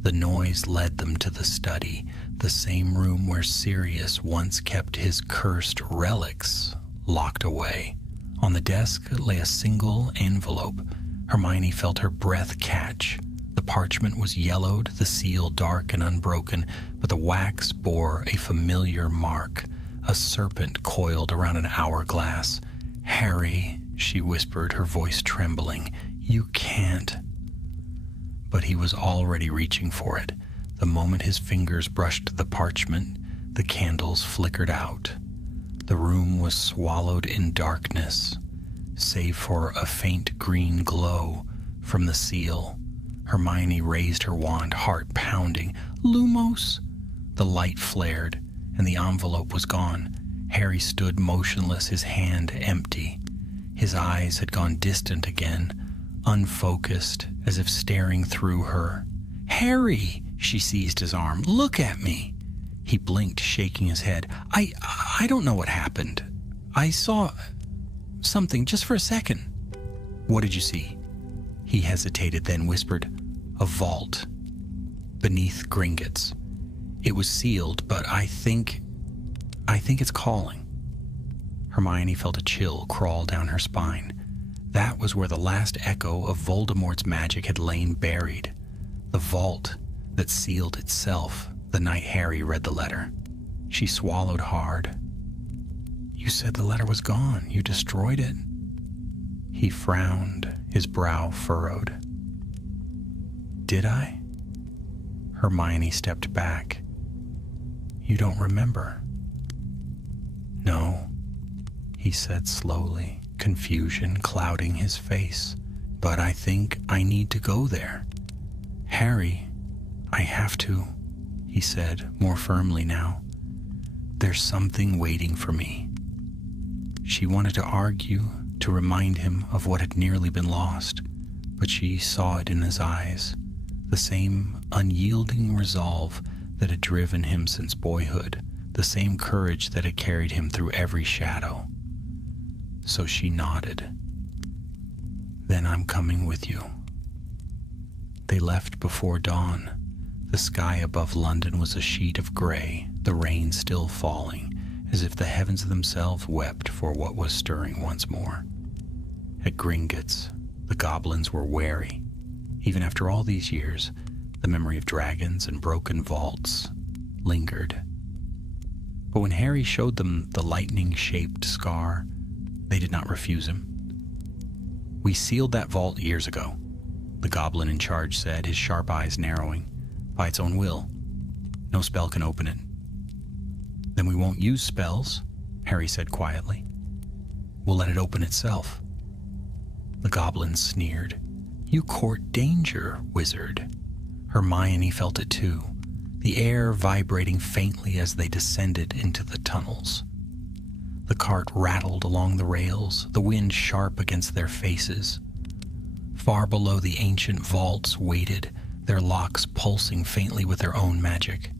The noise led them to the study, the same room where Sirius once kept his cursed relics locked away. On the desk lay a single envelope. Hermione felt her breath catch. The parchment was yellowed, the seal dark and unbroken, but the wax bore a familiar mark, a serpent coiled around an hourglass. Harry, she whispered, her voice trembling, you can't. But he was already reaching for it. The moment his fingers brushed the parchment, the candles flickered out. The room was swallowed in darkness, save for a faint green glow from the seal. Hermione raised her wand, heart pounding. Lumos! The light flared, and the envelope was gone. Harry stood motionless, his hand empty. His eyes had gone distant again, unfocused, as if staring through her. Harry! She seized his arm. Look at me! He blinked, shaking his head. I don't know what happened. I saw... something just for a second." "What did you see?" He hesitated, then whispered, "A vault beneath Gringotts. It was sealed, but I think it's calling." Hermione felt a chill crawl down her spine. That was where the last echo of Voldemort's magic had lain buried. The vault that sealed itself the night Harry read the letter. She swallowed hard. "You said the letter was gone. You destroyed it." He frowned, his brow furrowed. "Did I?" Hermione stepped back. "You don't remember?" "No," he said slowly, confusion clouding his face. "But I think I need to go there. Harry, I have to," he said, more firmly now. "There's something waiting for me." She wanted to argue, to remind him of what had nearly been lost, but she saw it in his eyes, the same unyielding resolve that had driven him since boyhood, the same courage that had carried him through every shadow. So she nodded. "Then I'm coming with you." They left before dawn. The sky above London was a sheet of gray, the rain still falling, as if the heavens themselves wept for what was stirring once more. At Gringotts, the goblins were wary. Even after all these years, the memory of dragons and broken vaults lingered. But when Harry showed them the lightning-shaped scar, they did not refuse him. "We sealed that vault years ago," the goblin in charge said, his sharp eyes narrowing. "By its own will. No spell can open it." "Then we won't use spells," Harry said quietly. "We'll let it open itself." The goblin sneered. "You court danger, wizard." Hermione felt it too, the air vibrating faintly as they descended into the tunnels. The cart rattled along the rails, the wind sharp against their faces. Far below the ancient vaults waited, their locks pulsing faintly with their own magic.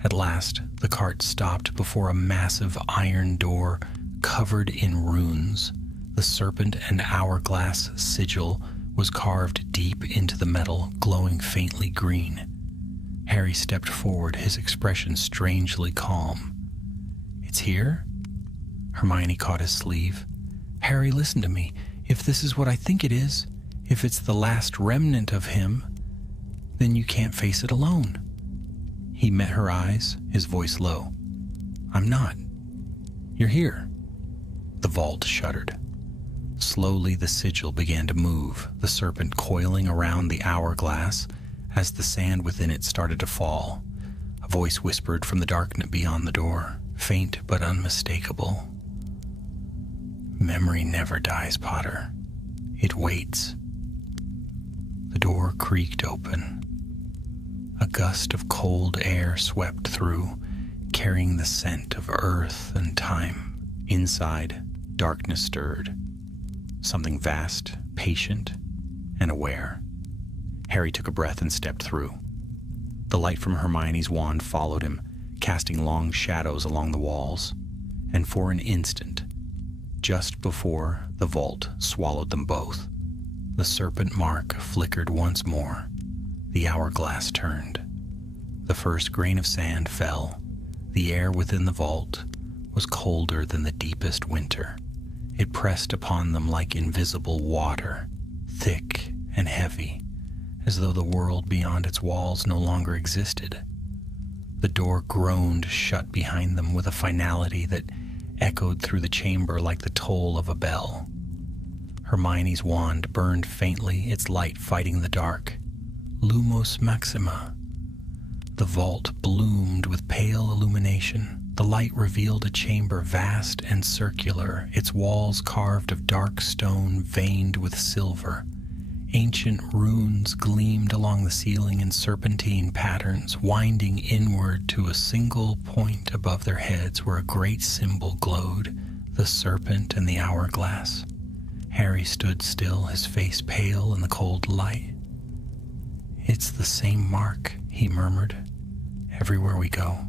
At last, the cart stopped before a massive iron door covered in runes. The serpent and hourglass sigil was carved deep into the metal, glowing faintly green. Harry stepped forward, his expression strangely calm. "It's here?" Hermione caught his sleeve. "Harry, listen to me. If this is what I think it is, if it's the last remnant of him, then you can't face it alone." He met her eyes, his voice low. "I'm not. You're here." The vault shuddered. Slowly the sigil began to move, the serpent coiling around the hourglass as the sand within it started to fall. A voice whispered from the darkness beyond the door, faint but unmistakable. "Memory never dies, Potter. It waits." The door creaked open. A gust of cold air swept through, carrying the scent of earth and time. Inside, darkness stirred. Something vast, patient, and aware. Harry took a breath and stepped through. The light from Hermione's wand followed him, casting long shadows along the walls. And for an instant, just before the vault swallowed them both, the serpent mark flickered once more. The hourglass turned. The first grain of sand fell. The air within the vault was colder than the deepest winter. It pressed upon them like invisible water, thick and heavy, as though the world beyond its walls no longer existed. The door groaned shut behind them with a finality that echoed through the chamber like the toll of a bell. Hermione's wand burned faintly, its light fighting the dark. Lumos Maxima. The vault bloomed with pale illumination. The light revealed a chamber vast and circular, its walls carved of dark stone veined with silver. Ancient runes gleamed along the ceiling in serpentine patterns, winding inward to a single point above their heads where a great symbol glowed, the serpent and the hourglass. Harry stood still, his face pale in the cold light. "It's the same mark," he murmured, "everywhere we go."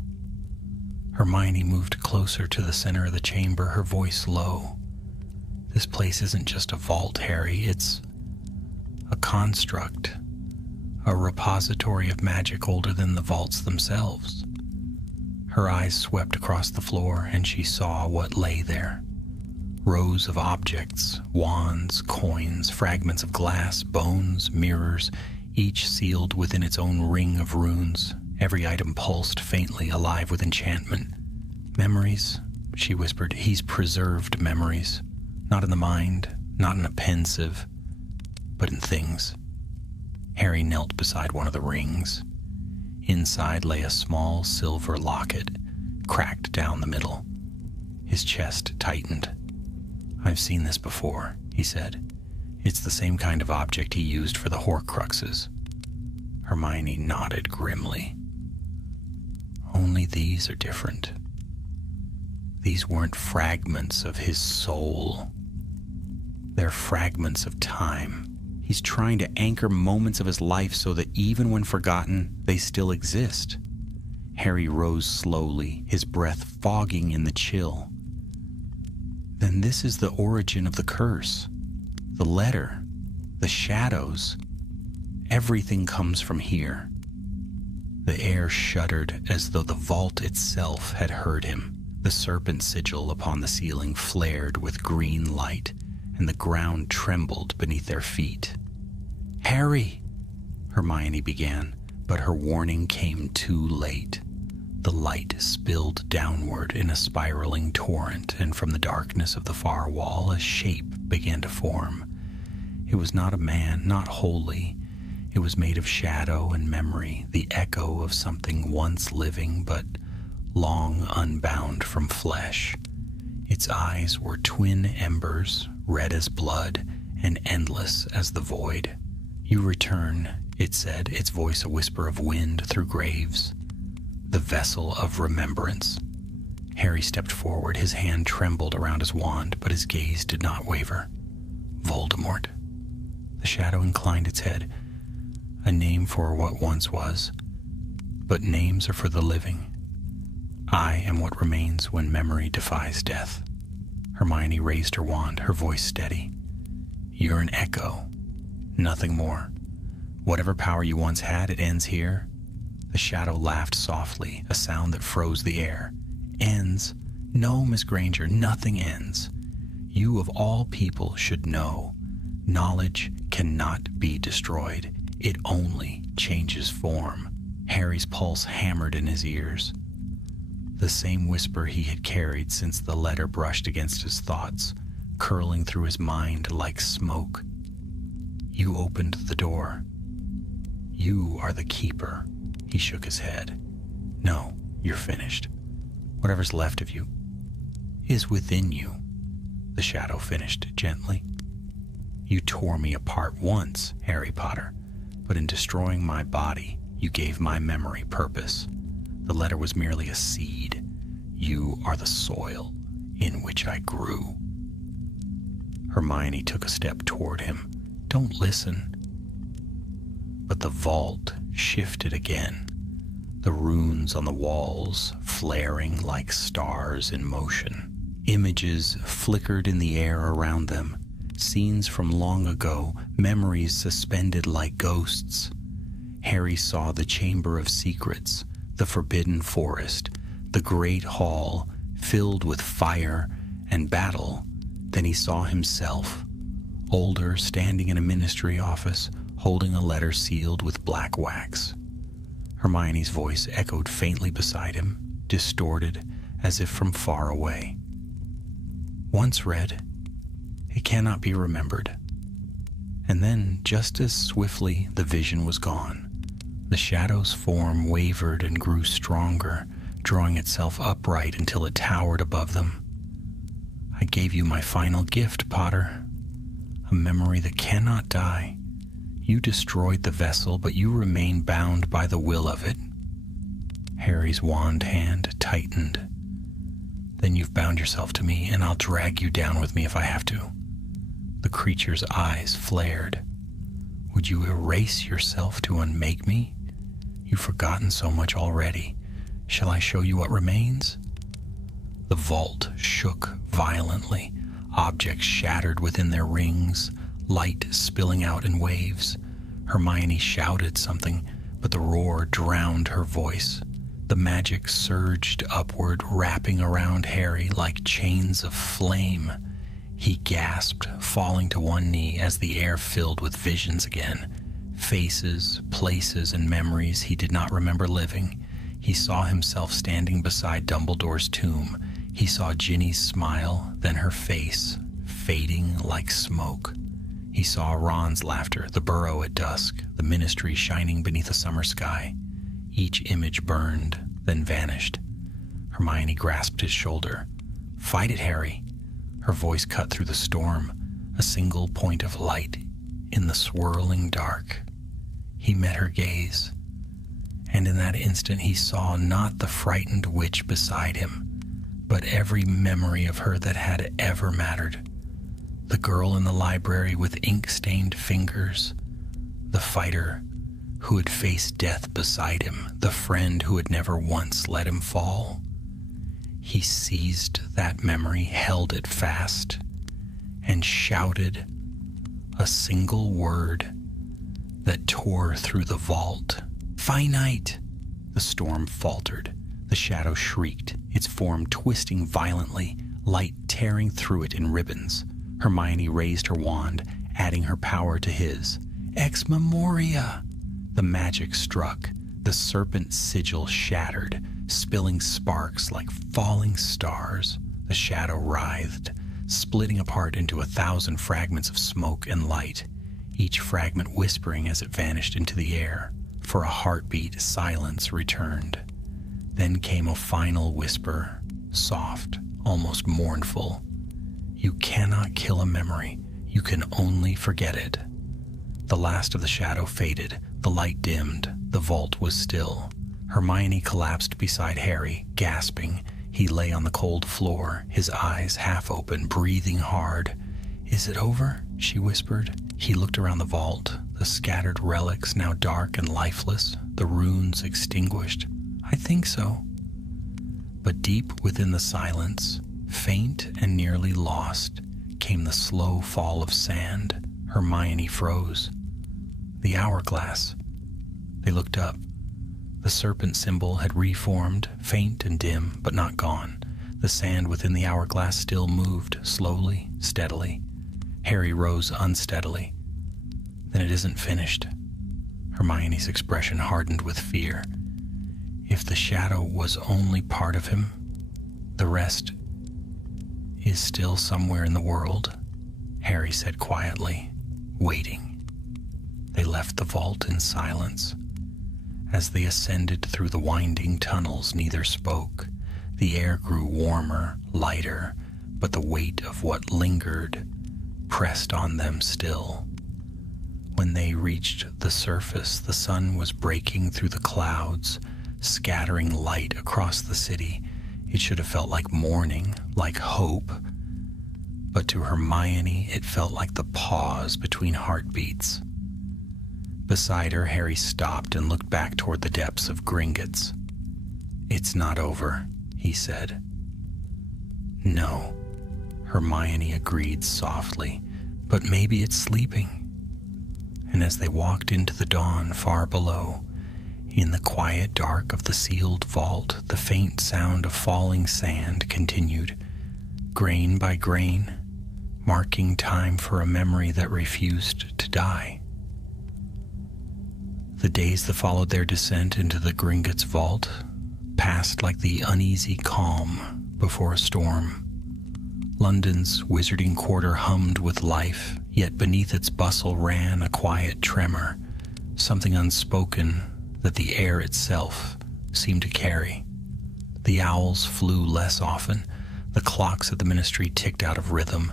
Hermione moved closer to the center of the chamber, her voice low. This place isn't just a vault, Harry. It's a construct, a repository of magic older than the vaults themselves. Her eyes swept across the floor, and she saw what lay there. Rows of objects, wands, coins, fragments of glass, bones, mirrors, each sealed within its own ring of runes. Every item pulsed faintly, alive with enchantment. Memories, she whispered. He's preserved memories. Not in the mind, not in a pensieve, but in things. Harry knelt beside one of the rings. Inside lay a small silver locket, cracked down the middle. His chest tightened. "I've seen this before," he said. "It's the same kind of object he used for the Horcruxes." Hermione nodded grimly. "Only these are different. These weren't fragments of his soul. They're fragments of time. He's trying to anchor moments of his life so that even when forgotten, they still exist." Harry rose slowly, his breath fogging in the chill. "Then this is the origin of the curse. The letter, the shadows, everything comes from here." The air shuddered as though the vault itself had heard him. The serpent sigil upon the ceiling flared with green light, and the ground trembled beneath their feet. "Harry!" Hermione began, but her warning came too late. The light spilled downward in a spiraling torrent, and from the darkness of the far wall a shape began to form. It was not a man, not wholly. It was made of shadow and memory, the echo of something once living but long unbound from flesh. Its eyes were twin embers, red as blood and endless as the void. "You return," it said, its voice a whisper of wind through graves. "The vessel of remembrance." Harry stepped forward. His hand trembled around his wand, but his gaze did not waver. "Voldemort." The shadow inclined its head. "A name for what once was. But names are for the living. I am what remains when memory defies death." Hermione raised her wand, her voice steady. "You're an echo, nothing more. Whatever power you once had, it ends here." The shadow laughed softly, a sound that froze the air. "Ends? No, Miss Granger, nothing ends. You of all people should know. Knowledge cannot be destroyed. It only changes form." Harry's pulse hammered in his ears. The same whisper he had carried since the letter brushed against his thoughts, curling through his mind like smoke. "You opened the door. You are the keeper." He shook his head. "No, you're finished. Whatever's left of you is within you," the shadow finished gently. "You tore me apart once, Harry Potter, but in destroying my body, you gave my memory purpose. The letter was merely a seed. You are the soil in which I grew." Hermione took a step toward him. "Don't listen." But the vault shifted again, the runes on the walls flaring like stars in motion. Images flickered in the air around them, scenes from long ago, memories suspended like ghosts. Harry saw the Chamber of Secrets, the Forbidden Forest, the Great Hall filled with fire and battle. Then he saw himself, older, standing in a ministry office, holding a letter sealed with black wax. Hermione's voice echoed faintly beside him, distorted as if from far away. "Once read, it cannot be remembered." And then, just as swiftly, the vision was gone. The shadow's form wavered and grew stronger, drawing itself upright until it towered above them. "I gave you my final gift, Potter, a memory that cannot die. You destroyed the vessel, but you remain bound by the will of it." Harry's wand hand tightened. "Then you've bound yourself to me, and I'll drag you down with me if I have to." The creature's eyes flared. "Would you erase yourself to unmake me? You've forgotten so much already. Shall I show you what remains?" The vault shook violently. Objects shattered within their rings, light spilling out in waves. Hermione shouted something, but the roar drowned her voice. The magic surged upward, wrapping around Harry like chains of flame. He gasped, falling to one knee as the air filled with visions again. Faces, places, and memories he did not remember living. He saw himself standing beside Dumbledore's tomb. He saw Ginny's smile, then her face, fading like smoke. He saw Ron's laughter, the burrow at dusk, the ministry shining beneath a summer sky. Each image burned, then vanished. Hermione grasped his shoulder. "Fight it, Harry." Her voice cut through the storm, a single point of light in the swirling dark. He met her gaze, and in that instant he saw not the frightened witch beside him, but every memory of her that had ever mattered. The girl in the library with ink-stained fingers, the fighter who had faced death beside him, the friend who had never once let him fall. He seized that memory, held it fast, and shouted a single word that tore through the vault. "Finite!" The storm faltered. The shadow shrieked, its form twisting violently, light tearing through it in ribbons. Hermione raised her wand, adding her power to his. "Ex Memoria!" The magic struck. The serpent sigil shattered, spilling sparks like falling stars. The shadow writhed, splitting apart into 1,000 fragments of smoke and light, each fragment whispering as it vanished into the air. For a heartbeat, silence returned. Then came a final whisper, soft, almost mournful. "You cannot kill a memory. You can only forget it." The last of the shadow faded. The light dimmed. The vault was still. Hermione collapsed beside Harry, gasping. He lay on the cold floor, his eyes half open, breathing hard. "Is it over?" she whispered. He looked around the vault, the scattered relics now dark and lifeless, the runes extinguished. "I think so." But deep within the silence, faint and nearly lost, came the slow fall of sand. Hermione froze. The hourglass. They looked up. The serpent symbol had reformed, faint and dim, but not gone. The sand within the hourglass still moved, slowly, steadily. Harry rose unsteadily. "Then it isn't finished." Hermione's expression hardened with fear. "If the shadow was only part of him, the rest is still somewhere in the world," Harry said quietly, waiting. They left the vault in silence. As they ascended through the winding tunnels, neither spoke. The air grew warmer, lighter, but the weight of what lingered pressed on them still. When they reached the surface, the sun was breaking through the clouds, scattering light across the city. It should have felt like morning, like hope. But to Hermione, it felt like the pause between heartbeats. Beside her, Harry stopped and looked back toward the depths of Gringotts. "It's not over," he said. "No," Hermione agreed softly, "but maybe it's sleeping." And as they walked into the dawn far below, in the quiet dark of the sealed vault, the faint sound of falling sand continued, grain by grain, marking time for a memory that refused to die. The days that followed their descent into the Gringotts vault passed like the uneasy calm before a storm. London's wizarding quarter hummed with life, yet beneath its bustle ran a quiet tremor, something unspoken that the air itself seemed to carry. The owls flew less often, the clocks at the ministry ticked out of rhythm,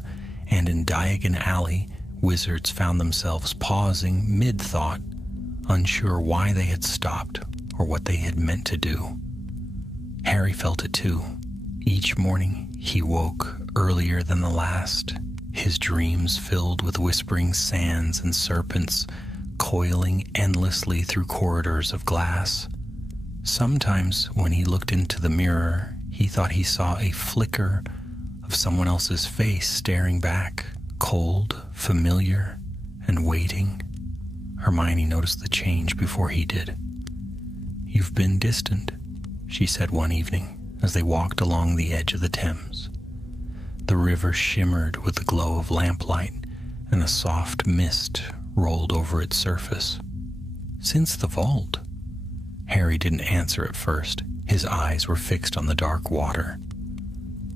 and in Diagon Alley, wizards found themselves pausing mid-thought, unsure why they had stopped or what they had meant to do. Harry felt it too. Each morning he woke earlier than the last, his dreams filled with whispering sands and serpents coiling endlessly through corridors of glass. Sometimes when he looked into the mirror, he thought he saw a flicker of someone else's face staring back, cold, familiar, and waiting. Hermione noticed the change before he did. "You've been distant," she said one evening as they walked along the edge of the Thames. The river shimmered with the glow of lamplight, and a soft mist rolled over its surface. "Since the vault." Harry didn't answer at first. His eyes were fixed on the dark water.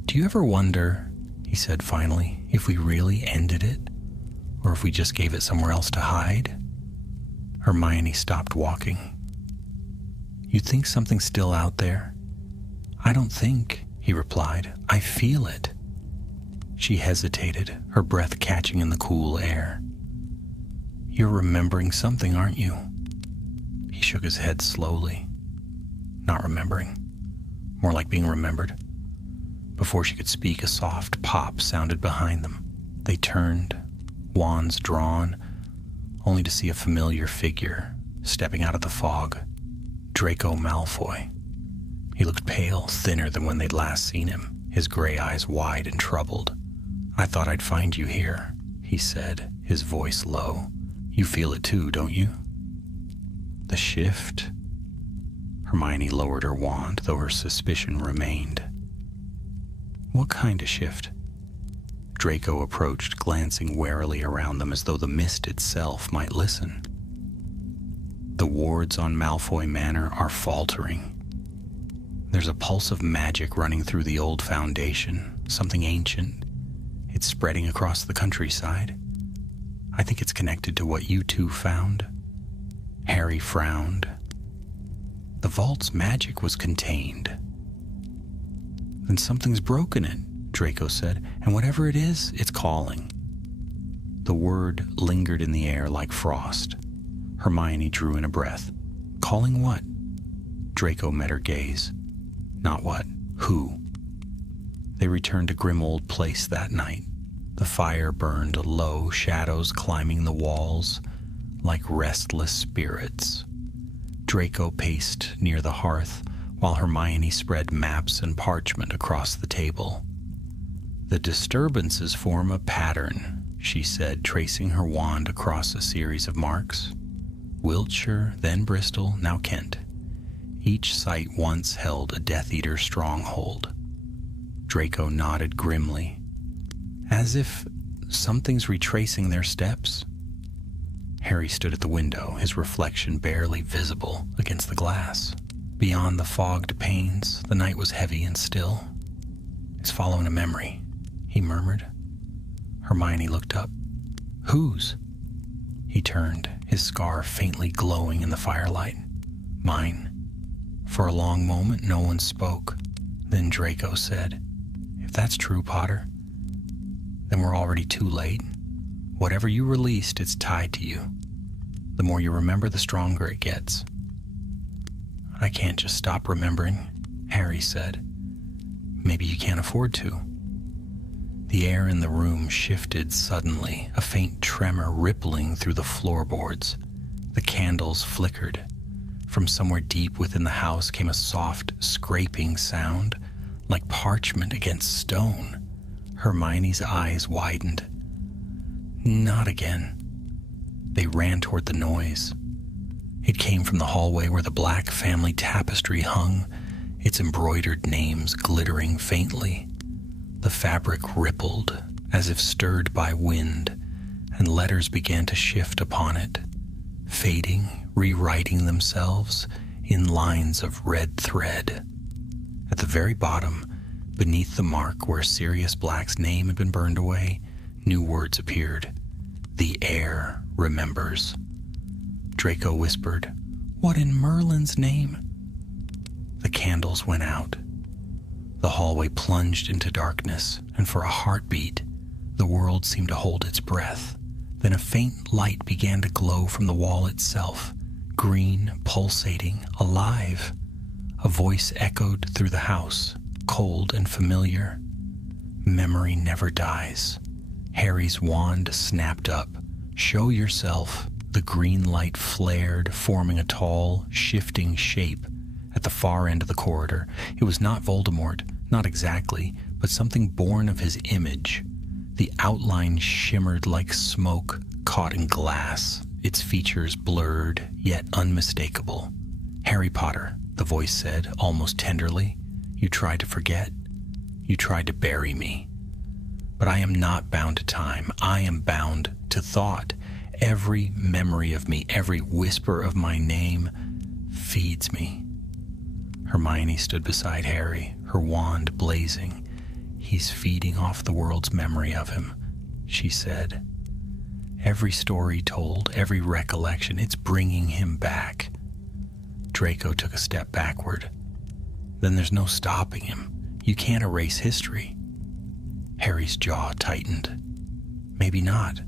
"Do you ever wonder," he said finally, "if we really ended it? Or if we just gave it somewhere else to hide?" Hermione stopped walking. "You think something's still out there?" "I don't think," he replied. "I feel it." She hesitated, her breath catching in the cool air. "You're remembering something, aren't you?" He shook his head slowly. Not remembering. More like being remembered. Before she could speak, a soft pop sounded behind them. They turned, wands drawn, only to see a familiar figure stepping out of the fog. Draco Malfoy. He looked pale, thinner than when they'd last seen him, his gray eyes wide and troubled. "I thought I'd find you here," he said, his voice low. "You feel it too, don't you?" "The shift?" Hermione lowered her wand, though her suspicion remained. "What kind of shift?" Draco approached, glancing warily around them as though the mist itself might listen. "The wards on Malfoy Manor are faltering. There's a pulse of magic running through the old foundation, something ancient. It's spreading across the countryside. I think it's connected to what you two found." Harry frowned. "The vault's magic was contained." "Then something's broken it," Draco said, "and whatever it is, it's calling." The word lingered in the air like frost. Hermione drew in a breath. "Calling what?" Draco met her gaze. "Not what. Who?" They returned to Grimmauld Place that night. The fire burned low, shadows climbing the walls like restless spirits. Draco paced near the hearth, while Hermione spread maps and parchment across the table. "The disturbances form a pattern," she said, tracing her wand across a series of marks. "Wiltshire, then Bristol, now Kent. Each site once held a Death Eater stronghold." Draco nodded grimly. "As if something's retracing their steps?" Harry stood at the window, his reflection barely visible against the glass. Beyond the fogged panes, the night was heavy and still. "It's following a memory," he murmured. Hermione looked up. "Whose?" He turned, his scar faintly glowing in the firelight. "Mine." For a long moment, no one spoke. Then Draco said, "If that's true, Potter, then we're already too late. Whatever you released, it's tied to you. The more you remember, the stronger it gets." "I can't just stop remembering," Harry said. "Maybe you can't afford to." The air in the room shifted suddenly, a faint tremor rippling through the floorboards. The candles flickered. From somewhere deep within the house came a soft, scraping sound, like parchment against stone. Hermione's eyes widened. "Not again." They ran toward the noise. It came from the hallway where the black family tapestry hung, its embroidered names glittering faintly. The fabric rippled, as if stirred by wind, and letters began to shift upon it, fading, rewriting themselves in lines of red thread. At the very bottom, beneath the mark where Sirius Black's name had been burned away, new words appeared. "The heir remembers." Draco whispered, "What in Merlin's name?" The candles went out. The hallway plunged into darkness, and for a heartbeat, the world seemed to hold its breath. Then a faint light began to glow from the wall itself, green, pulsating, alive. A voice echoed through the house, cold and familiar. "Memory never dies." Harry's wand snapped up. "Show yourself." The green light flared, forming a tall, shifting shape at the far end of the corridor. It was not Voldemort, not exactly, but something born of his image. The outline shimmered like smoke caught in glass, its features blurred yet unmistakable. "Harry Potter," the voice said, almost tenderly, "you tried to forget. You tried to bury me. But I am not bound to time. I am bound to thought. Every memory of me, every whisper of my name feeds me." Hermione stood beside Harry, her wand blazing. "He's feeding off the world's memory of him," she said. "Every story told, every recollection, it's bringing him back." Draco took a step backward. "Then there's no stopping him. You can't erase history." Harry's jaw tightened. "Maybe not,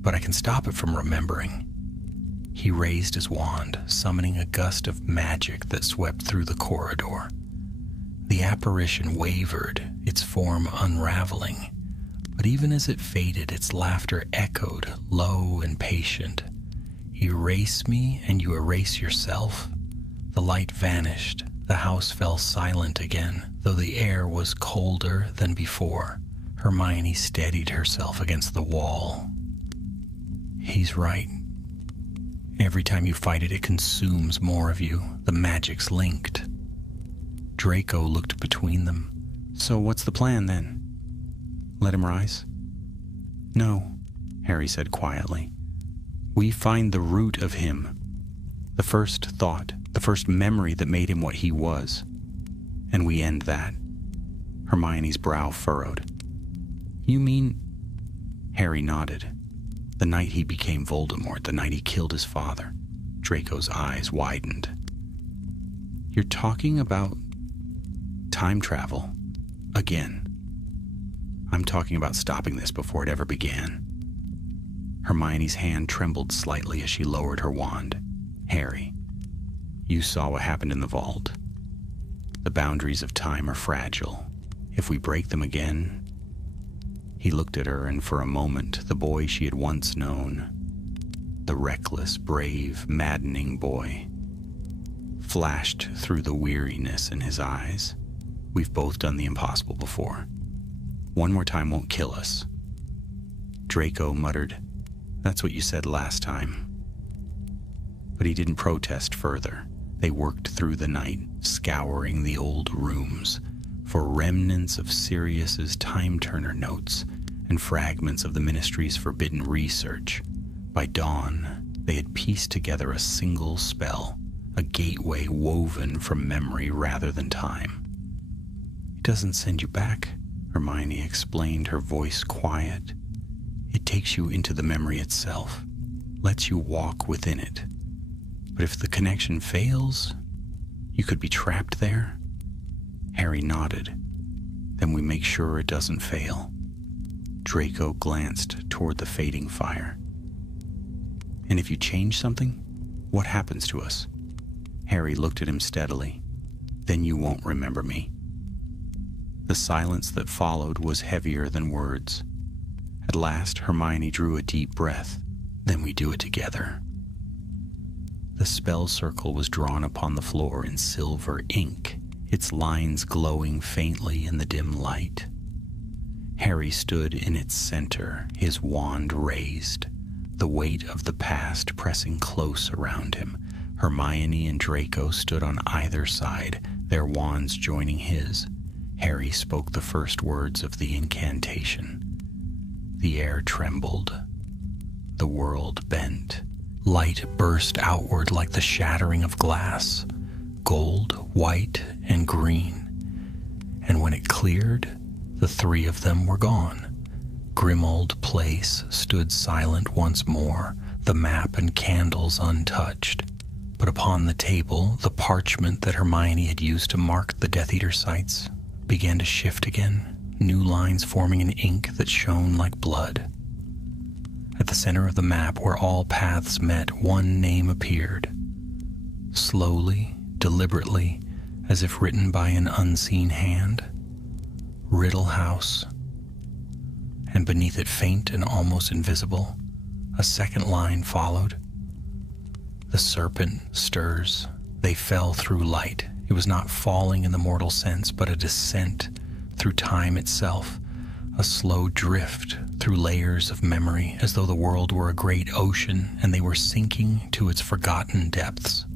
but I can stop it from remembering." He raised his wand, summoning a gust of magic that swept through the corridor. The apparition wavered, its form unraveling, but even as it faded, its laughter echoed, low and patient. "Erase me and you erase yourself." The light vanished. The house fell silent again, though the air was colder than before. Hermione steadied herself against the wall. "He's right. Every time you fight it, it consumes more of you. The magic's linked." Draco looked between them. "So what's the plan, then? Let him rise?" "No," Harry said quietly. "We find the root of him, the first thought, the first memory that made him what he was, and we end that." Hermione's brow furrowed. "You mean—" Harry nodded. "The night he became Voldemort, the night he killed his father." Draco's eyes widened. "You're talking about time travel again." "I'm talking about stopping this before it ever began." Hermione's hand trembled slightly as she lowered her wand. "Harry, you saw what happened in the vault. The boundaries of time are fragile. If we break them again—" He looked at her, and for a moment, the boy she had once known, the reckless, brave, maddening boy, flashed through the weariness in his eyes. "We've both done the impossible before. One more time won't kill us." Draco muttered, "That's what you said last time." But he didn't protest further. They worked through the night, scouring the old rooms for remnants of Sirius's time-turner notes and fragments of the Ministry's forbidden research. By dawn, they had pieced together a single spell, a gateway woven from memory rather than time. "It doesn't send you back," Hermione explained, her voice quiet. "It takes you into the memory itself, lets you walk within it. But if the connection fails, you could be trapped there." Harry nodded. "Then we make sure it doesn't fail." Draco glanced toward the fading fire. "And if you change something, what happens to us?" Harry looked at him steadily. "Then you won't remember me." The silence that followed was heavier than words. At last, Hermione drew a deep breath. "Then we do it together." The spell circle was drawn upon the floor in silver ink, its lines glowing faintly in the dim light. Harry stood in its center, his wand raised, the weight of the past pressing close around him. Hermione and Draco stood on either side, their wands joining his. Harry spoke the first words of the incantation. The air trembled. The world bent. Light burst outward like the shattering of glass, gold, white, and green. And when it cleared, the three of them were gone. Grimmauld Place stood silent once more, the map and candles untouched. But upon the table, the parchment that Hermione had used to mark the Death Eater sites began to shift again, new lines forming in ink that shone like blood. At the center of the map, where all paths met, one name appeared. Slowly, deliberately, as if written by an unseen hand. Riddle House. And beneath it, faint and almost invisible, a second line followed. The serpent stirs. They fell through light. It was not falling in the mortal sense, but a descent through time itself, a slow drift through layers of memory, as though the world were a great ocean and they were sinking to its forgotten depths.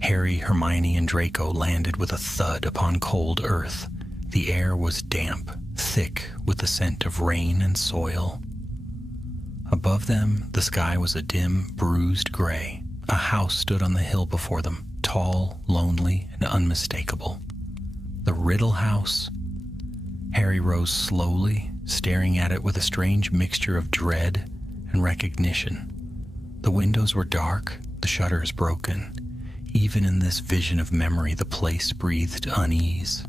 Harry, Hermione, and Draco landed with a thud upon cold earth. The air was damp, thick with the scent of rain and soil. Above them, the sky was a dim, bruised gray. A house stood on the hill before them, tall, lonely, and unmistakable. The Riddle House. Harry rose slowly, staring at it with a strange mixture of dread and recognition. The windows were dark, the shutters broken. Even in this vision of memory, the place breathed unease.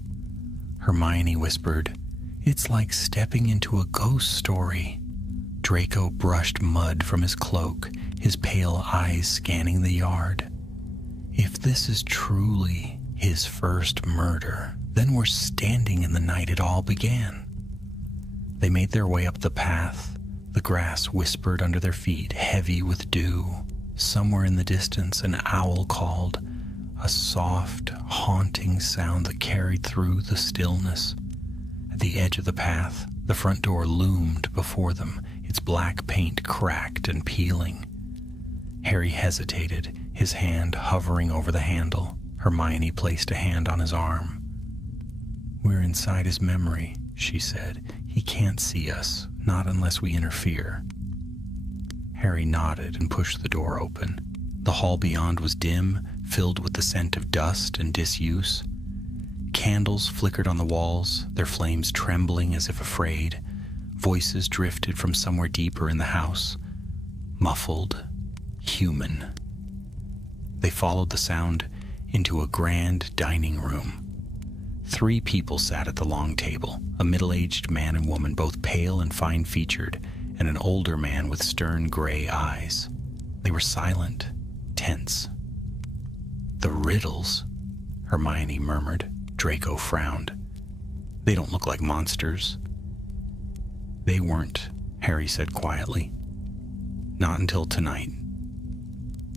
Hermione whispered, "It's like stepping into a ghost story." Draco brushed mud from his cloak, his pale eyes scanning the yard. If this is truly his first murder, then we're standing in the night it all began. They made their way up the path. The grass whispered under their feet, heavy with dew. Somewhere in the distance, an owl called, a soft, haunting sound that carried through the stillness. At the edge of the path, the front door loomed before them, its black paint cracked and peeling. Harry hesitated, his hand hovering over the handle. Hermione placed a hand on his arm. "We're inside his memory," she said. "He can't see us, not unless we interfere." Harry nodded and pushed the door open. The hall beyond was dim, filled with the scent of dust and disuse. Candles flickered on the walls, their flames trembling as if afraid. Voices drifted from somewhere deeper in the house, muffled, human. They followed the sound into a grand dining room. 3 people sat at the long table, a middle-aged man and woman, both pale and fine-featured, and an older man with stern gray eyes. They were silent, tense. "The Riddles," Hermione murmured. Draco frowned. "They don't look like monsters." "They weren't," Harry said quietly. "Not until tonight."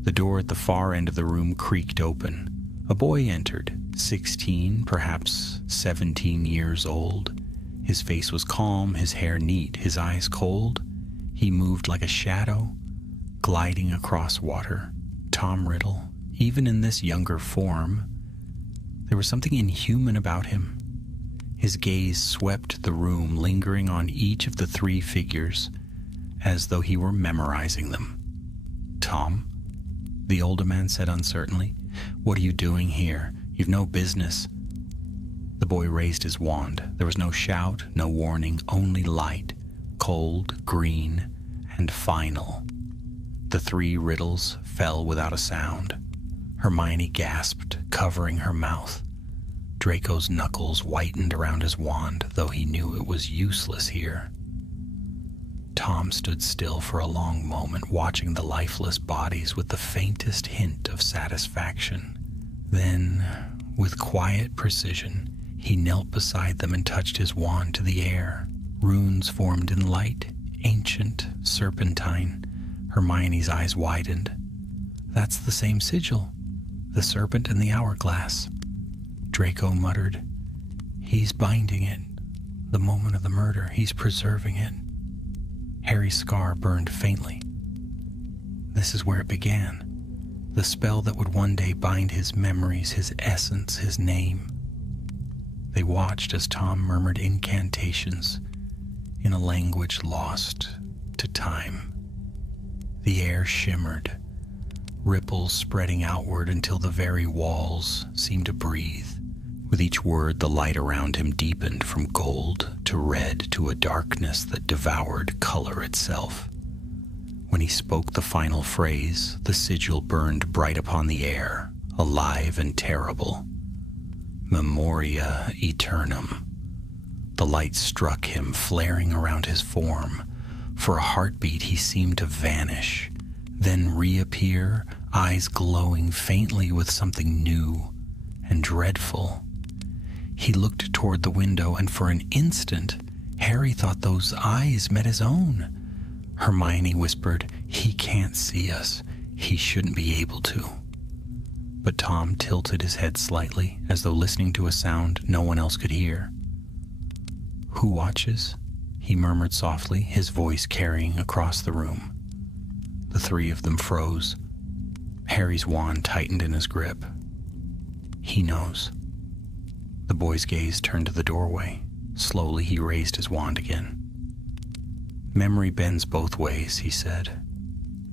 The door at the far end of the room creaked open. A boy entered, 16, perhaps 17 years old. His face was calm, his hair neat, his eyes cold. He moved like a shadow, gliding across water. Tom Riddle, even in this younger form, there was something inhuman about him. His gaze swept the room, lingering on each of the 3 figures, as though he were memorizing them. "Tom?" the older man said uncertainly. "What are you doing here? You've no business." The boy raised his wand. There was no shout, no warning, only light, cold, green, and final. The 3 riddles fell without a sound. Hermione gasped, covering her mouth. Draco's knuckles whitened around his wand, though he knew it was useless here. Tom stood still for a long moment, watching the lifeless bodies with the faintest hint of satisfaction. Then, with quiet precision, he knelt beside them and touched his wand to the air. Runes formed in light, ancient, serpentine. Hermione's eyes widened. "That's the same sigil, the serpent and the hourglass." Draco muttered, "He's binding it. The moment of the murder, he's preserving it." Harry's scar burned faintly. This is where it began. The spell that would one day bind his memories, his essence, his name. They watched as Tom murmured incantations in a language lost to time. The air shimmered, ripples spreading outward until the very walls seemed to breathe. With each word, the light around him deepened from gold to red to a darkness that devoured color itself. When he spoke the final phrase, the sigil burned bright upon the air, alive and terrible. Memoria Aeternum. The light struck him, flaring around his form. For a heartbeat, he seemed to vanish, then reappear, eyes glowing faintly with something new and dreadful. He looked toward the window, and for an instant, Harry thought those eyes met his own. Hermione whispered, "He can't see us. He shouldn't be able to." But Tom tilted his head slightly, as though listening to a sound no one else could hear. "Who watches?" he murmured softly, his voice carrying across the room. The three of them froze. Harry's wand tightened in his grip. "He knows." The boy's gaze turned to the doorway. Slowly, he raised his wand again. "Memory bends both ways," he said.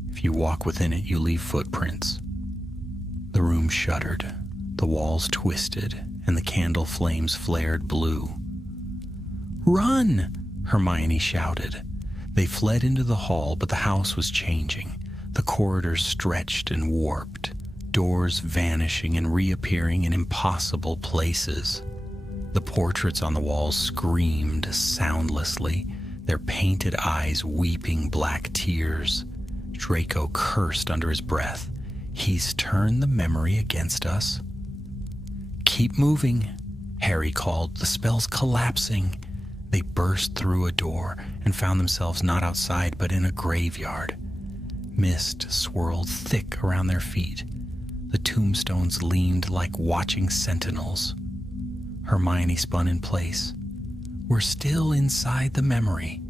"If you walk within it, you leave footprints." The room shuddered. The walls twisted, and the candle flames flared blue. "Run!" Hermione shouted. They fled into the hall, but the house was changing. The corridors stretched and warped, doors vanishing and reappearing in impossible places. The portraits on the walls screamed soundlessly, their painted eyes weeping black tears. Draco cursed under his breath. "He's turned the memory against us." "Keep moving," Harry called. "The spell's collapsing." They burst through a door and found themselves not outside but in a graveyard. Mist swirled thick around their feet. The tombstones leaned like watching sentinels. Hermione spun in place. "We're still inside the memory.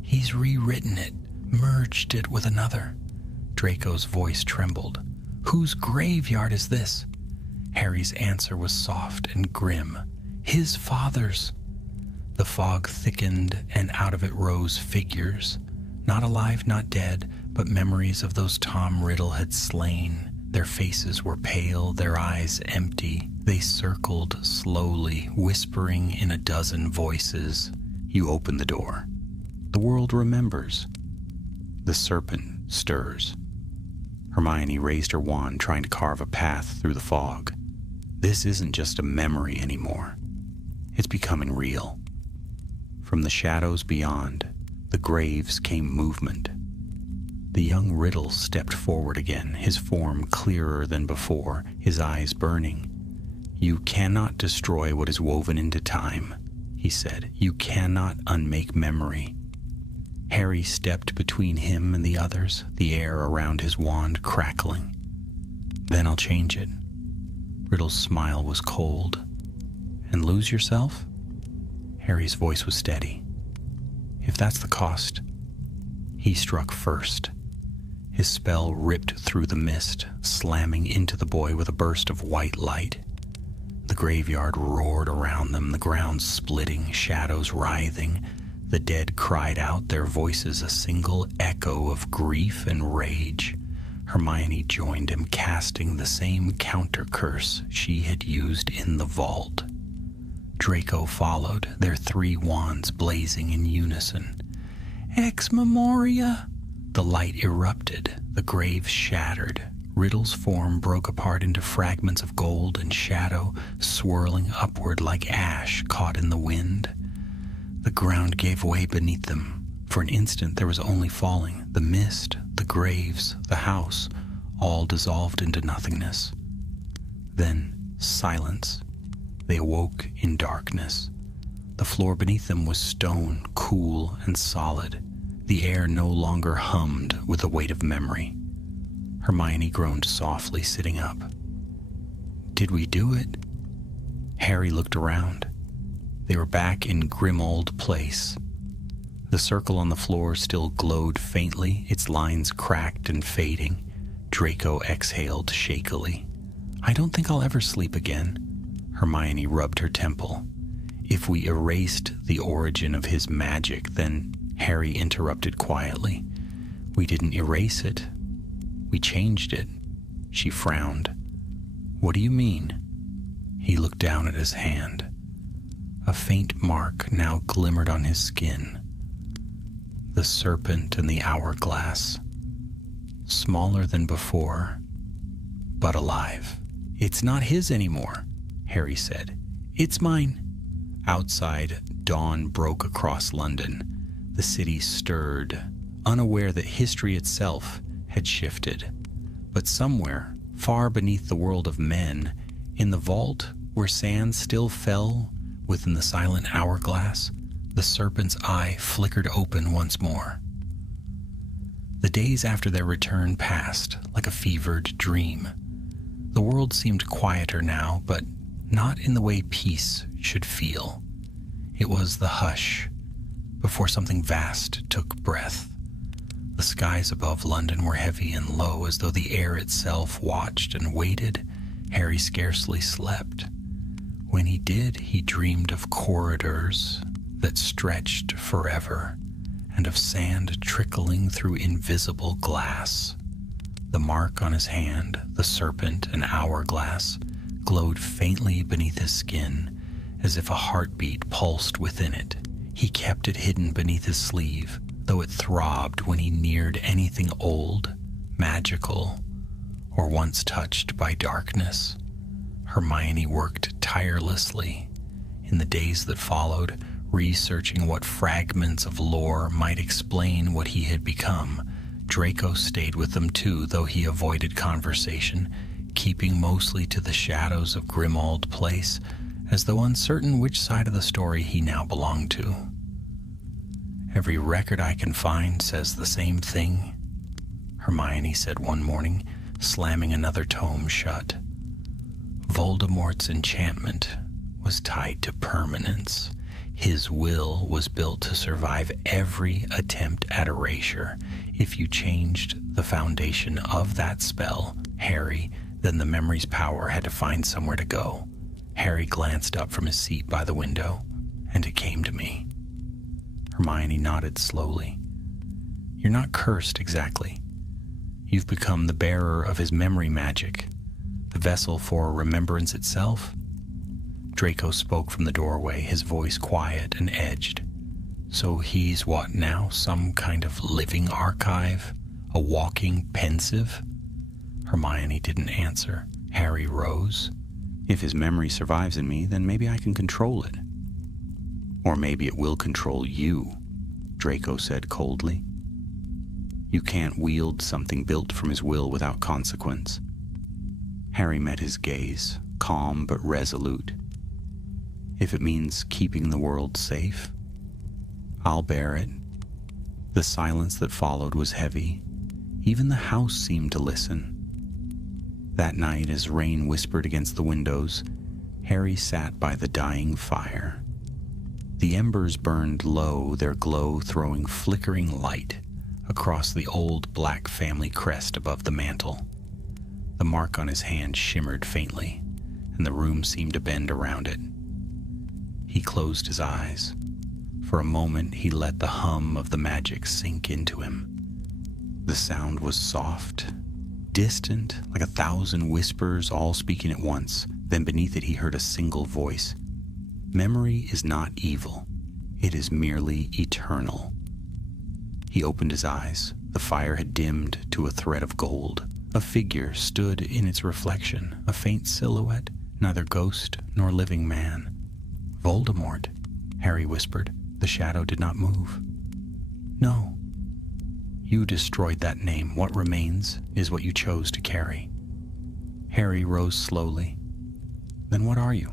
He's rewritten it, merged it with another." Draco's voice trembled. "Whose graveyard is this?" Harry's answer was soft and grim. "His father's." The fog thickened, and out of it rose figures. Not alive, not dead, but memories of those Tom Riddle had slain. Their faces were pale, their eyes empty. They circled slowly, whispering in a dozen voices. You open the door. The world remembers. The serpent stirs. Hermione raised her wand, trying to carve a path through the fog. This isn't just a memory anymore. It's becoming real. From the shadows beyond, the graves came movement. The young Riddle stepped forward again, his form clearer than before, his eyes burning. "You cannot destroy what is woven into time," he said. "You cannot unmake memory." Harry stepped between him and the others, the air around his wand crackling. "Then I'll change it." Riddle's smile was cold. "And lose yourself?" Harry's voice was steady. "If that's the cost." He struck first. His spell ripped through the mist, slamming into the boy with a burst of white light. The graveyard roared around them, the ground splitting, shadows writhing. The dead cried out, their voices a single echo of grief and rage. Hermione joined him, casting the same counter-curse she had used in the vault. Draco followed, their three wands blazing in unison. "Ex Memoria!" The light erupted, the graves shattered. Riddle's form broke apart into fragments of gold and shadow, swirling upward like ash caught in the wind. The ground gave way beneath them. For an instant there was only falling. The mist, the graves, the house, all dissolved into nothingness. Then silence. They awoke in darkness. The floor beneath them was stone, cool and solid. The air no longer hummed with the weight of memory. Hermione groaned softly, sitting up. "Did we do it?" Harry looked around. They were back in Grimmauld Place. The circle on the floor still glowed faintly, its lines cracked and fading. Draco exhaled shakily. "I don't think I'll ever sleep again." Hermione rubbed her temple. "If we erased the origin of his magic, then..." Harry interrupted quietly. "We didn't erase it. We changed it." She frowned. "What do you mean?" He looked down at his hand. A faint mark now glimmered on his skin. The serpent and the hourglass. Smaller than before, but alive. "It's not his anymore," Harry said. "It's mine." Outside, dawn broke across London. The city stirred, unaware that history itself had shifted. But somewhere, far beneath the world of men, in the vault where sand still fell within the silent hourglass, the serpent's eye flickered open once more. The days after their return passed like a fevered dream. The world seemed quieter now, but not in the way peace should feel. It was the hush before something vast took breath. The skies above London were heavy and low, as though the air itself watched and waited. Harry scarcely slept. When he did, he dreamed of corridors that stretched forever, and of sand trickling through invisible glass. The mark on his hand, the serpent and hourglass, glowed faintly beneath his skin, as if a heartbeat pulsed within it. He kept it hidden beneath his sleeve, though it throbbed when he neared anything old, magical, or once touched by darkness. Hermione worked tirelessly in the days that followed, researching what fragments of lore might explain what he had become. Draco stayed with them too, though he avoided conversation, keeping mostly to the shadows of Grimmauld Place, as though uncertain which side of the story he now belonged to. "Every record I can find says the same thing," Hermione said one morning, slamming another tome shut. Voldemort's enchantment was tied to permanence. His will was built to survive every attempt at erasure. If you changed the foundation of that spell, Harry, then the memory's power had to find somewhere to go. Harry glanced up from his seat by the window, and it came to me. Hermione nodded slowly. "You're not cursed exactly. You've become the bearer of his memory magic, the vessel for remembrance itself." Draco spoke from the doorway, his voice quiet and edged. "So he's what now? Some kind of living archive? A walking pensive?" Hermione didn't answer. Harry rose. "If his memory survives in me, then maybe I can control it. Or maybe it will control you," Draco said coldly. "You can't wield something built from his will without consequence." Harry met his gaze, calm but resolute. "If it means keeping the world safe, I'll bear it." The silence that followed was heavy. Even the house seemed to listen. That night, as rain whispered against the windows, Harry sat by the dying fire. The embers burned low, their glow throwing flickering light across the old black family crest above the mantel. The mark on his hand shimmered faintly, and the room seemed to bend around it. He closed his eyes. For a moment, he let the hum of the magic sink into him. The sound was soft, distant, like 1,000 whispers all speaking at once. Then beneath it, he heard a single voice. "Memory is not evil. It is merely eternal." He opened his eyes. The fire had dimmed to a thread of gold. A figure stood in its reflection, a faint silhouette, neither ghost nor living man. "Voldemort," Harry whispered. The shadow did not move. "No. You destroyed that name. What remains is what you chose to carry." Harry rose slowly. "Then what are you?"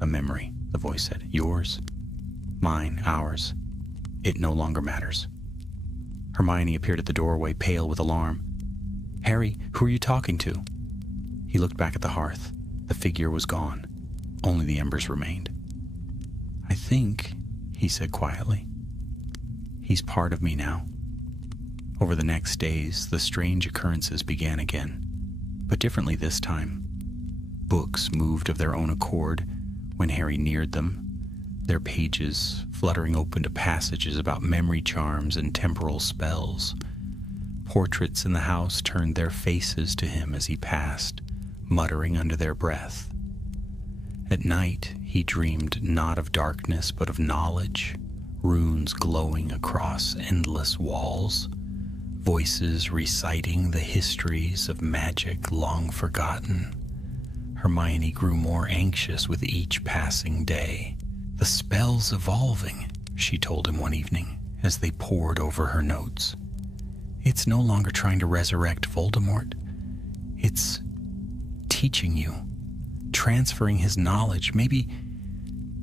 "A memory," the voice said. "Yours, mine, ours. It no longer matters." Hermione appeared at the doorway, pale with alarm. "Harry, who are you talking to?" He looked back at the hearth. The figure was gone. Only the embers remained. "I think," he said quietly, "he's part of me now." Over the next days, the strange occurrences began again, but differently this time. Books moved of their own accord when Harry neared them, their pages fluttering open to passages about memory charms and temporal spells. Portraits in the house turned their faces to him as he passed, muttering under their breath. At night, he dreamed not of darkness, but of knowledge, runes glowing across endless walls, voices reciting the histories of magic long forgotten. Hermione grew more anxious with each passing day. "The spell's evolving," she told him one evening, as they pored over her notes. "It's no longer trying to resurrect Voldemort. It's teaching you, transferring his knowledge, maybe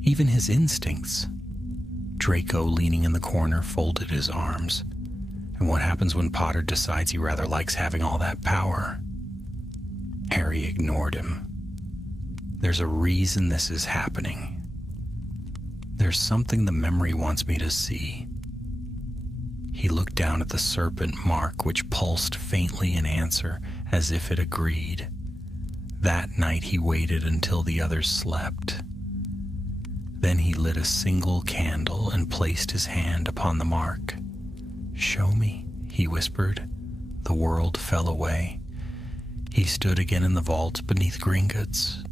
even his instincts." Draco, leaning in the corner, folded his arms. "And what happens when Potter decides he rather likes having all that power?" Harry ignored him. "There's a reason this is happening. There's something the memory wants me to see. He looked down at the serpent mark, which pulsed faintly in answer, as if it agreed. That night he waited until the others slept. Then he lit a single candle and placed his hand upon the mark. "Show me," he whispered. The world fell away. He stood again in the vault beneath Gringotts.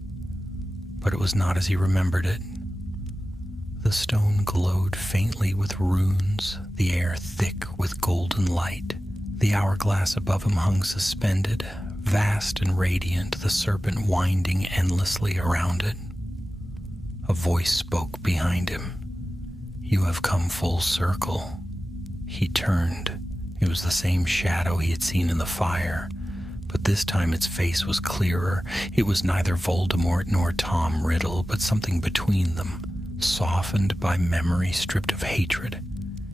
But it was not as he remembered it. The stone glowed faintly with runes, the air thick with golden light. The hourglass above him hung suspended, vast and radiant, the serpent winding endlessly around it. A voice spoke behind him. "You have come full circle." He turned. It was the same shadow he had seen in the fire, but this time its face was clearer. It was neither Voldemort nor Tom Riddle, but something between them, softened by memory, stripped of hatred.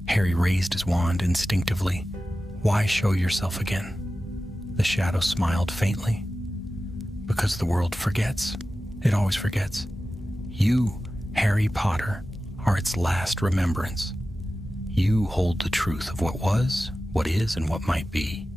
Harry raised his wand instinctively. "Why show yourself again?" The shadow smiled faintly. "Because the world forgets. It always forgets. You, Harry Potter, are its last remembrance. You hold the truth of what was, what is, and what might be."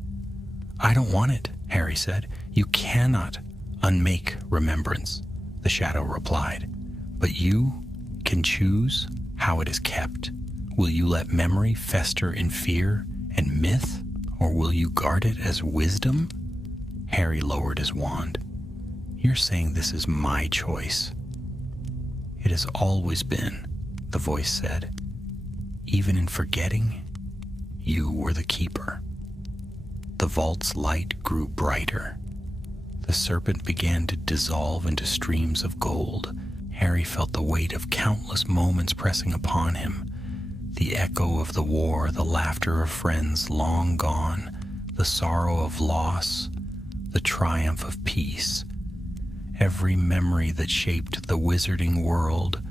"I don't want it," Harry said. "You cannot unmake remembrance," the shadow replied. "But you can choose how it is kept. Will you let memory fester in fear and myth, or will you guard it as wisdom?" Harry lowered his wand. "You're saying this is my choice." "It has always been," the voice said. "Even in forgetting, you were the keeper." The vault's light grew brighter. The serpent began to dissolve into streams of gold. Harry felt the weight of countless moments pressing upon him. The echo of the war, the laughter of friends long gone, the sorrow of loss, the triumph of peace. Every memory that shaped the wizarding world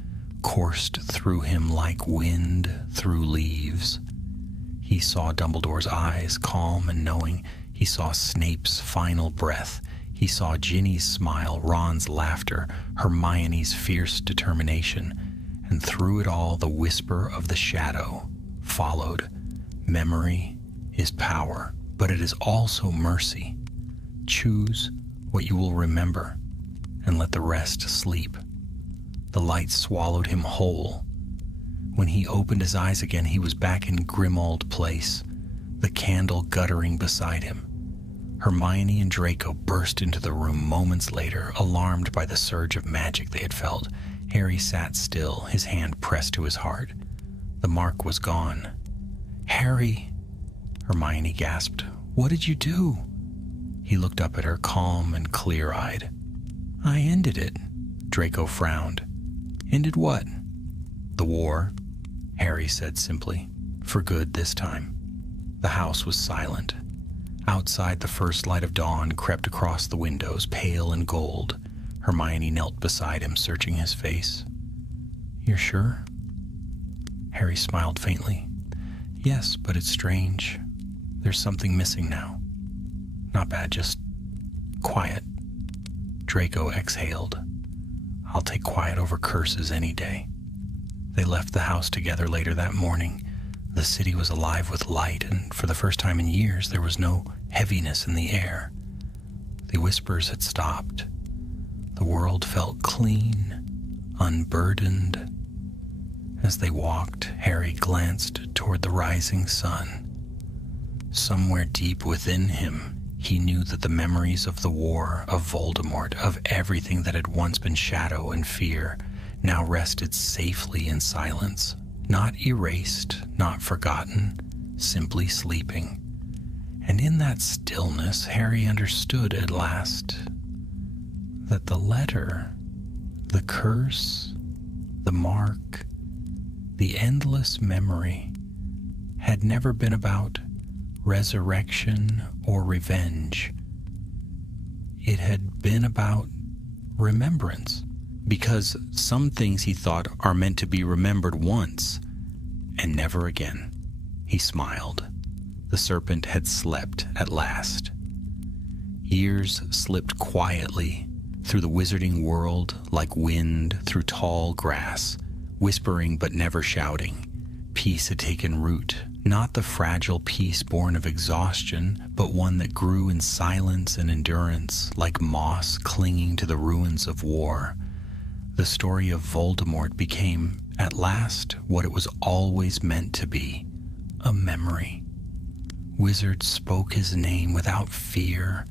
coursed through him like wind through leaves. He saw Dumbledore's eyes, calm and knowing. He saw Snape's final breath. He saw Ginny's smile, Ron's laughter, Hermione's fierce determination. And through it all, the whisper of the shadow followed. Memory is power, but it is also mercy. Choose what you will remember, and let the rest sleep. The light swallowed him whole. When he opened his eyes again, he was back in Grimmauld Place, the candle guttering beside him. Hermione and Draco burst into the room moments later, alarmed by the surge of magic they had felt. Harry sat still, his hand pressed to his heart. The mark was gone. "Harry," Hermione gasped, "what did you do?" He looked up at her, calm and clear-eyed. "I ended it," Draco frowned. "Ended what?" "The war," Harry said simply. "For good this time." The house was silent. Outside, the first light of dawn crept across the windows, pale and gold. Hermione knelt beside him, searching his face. "You're sure?" Harry smiled faintly. "Yes, but it's strange. There's something missing now. Not bad, just quiet." Draco exhaled. "I'll take quiet over curses any day." They left the house together later that morning. The city was alive with light, and for the first time in years, there was no heaviness in the air. The whispers had stopped. The world felt clean, unburdened. As they walked, Harry glanced toward the rising sun. Somewhere deep within him, he knew that the memories of the war, of Voldemort, of everything that had once been shadow and fear, now rested safely in silence. Not erased, not forgotten, simply sleeping. And in that stillness, Harry understood at last that the letter, the curse, the mark, the endless memory had never been about resurrection or revenge. It had been about remembrance. Because some things he thought are meant to be remembered once and never again. He smiled. The serpent had slept at last. Years slipped quietly through the wizarding world like wind through tall grass. whispering but never shouting. Peace had taken root, not the fragile peace born of exhaustion, but one that grew in silence and endurance, like moss clinging to the ruins of war. The story of Voldemort became, at last, what it was always meant to be, a memory. Wizards spoke his name without fear,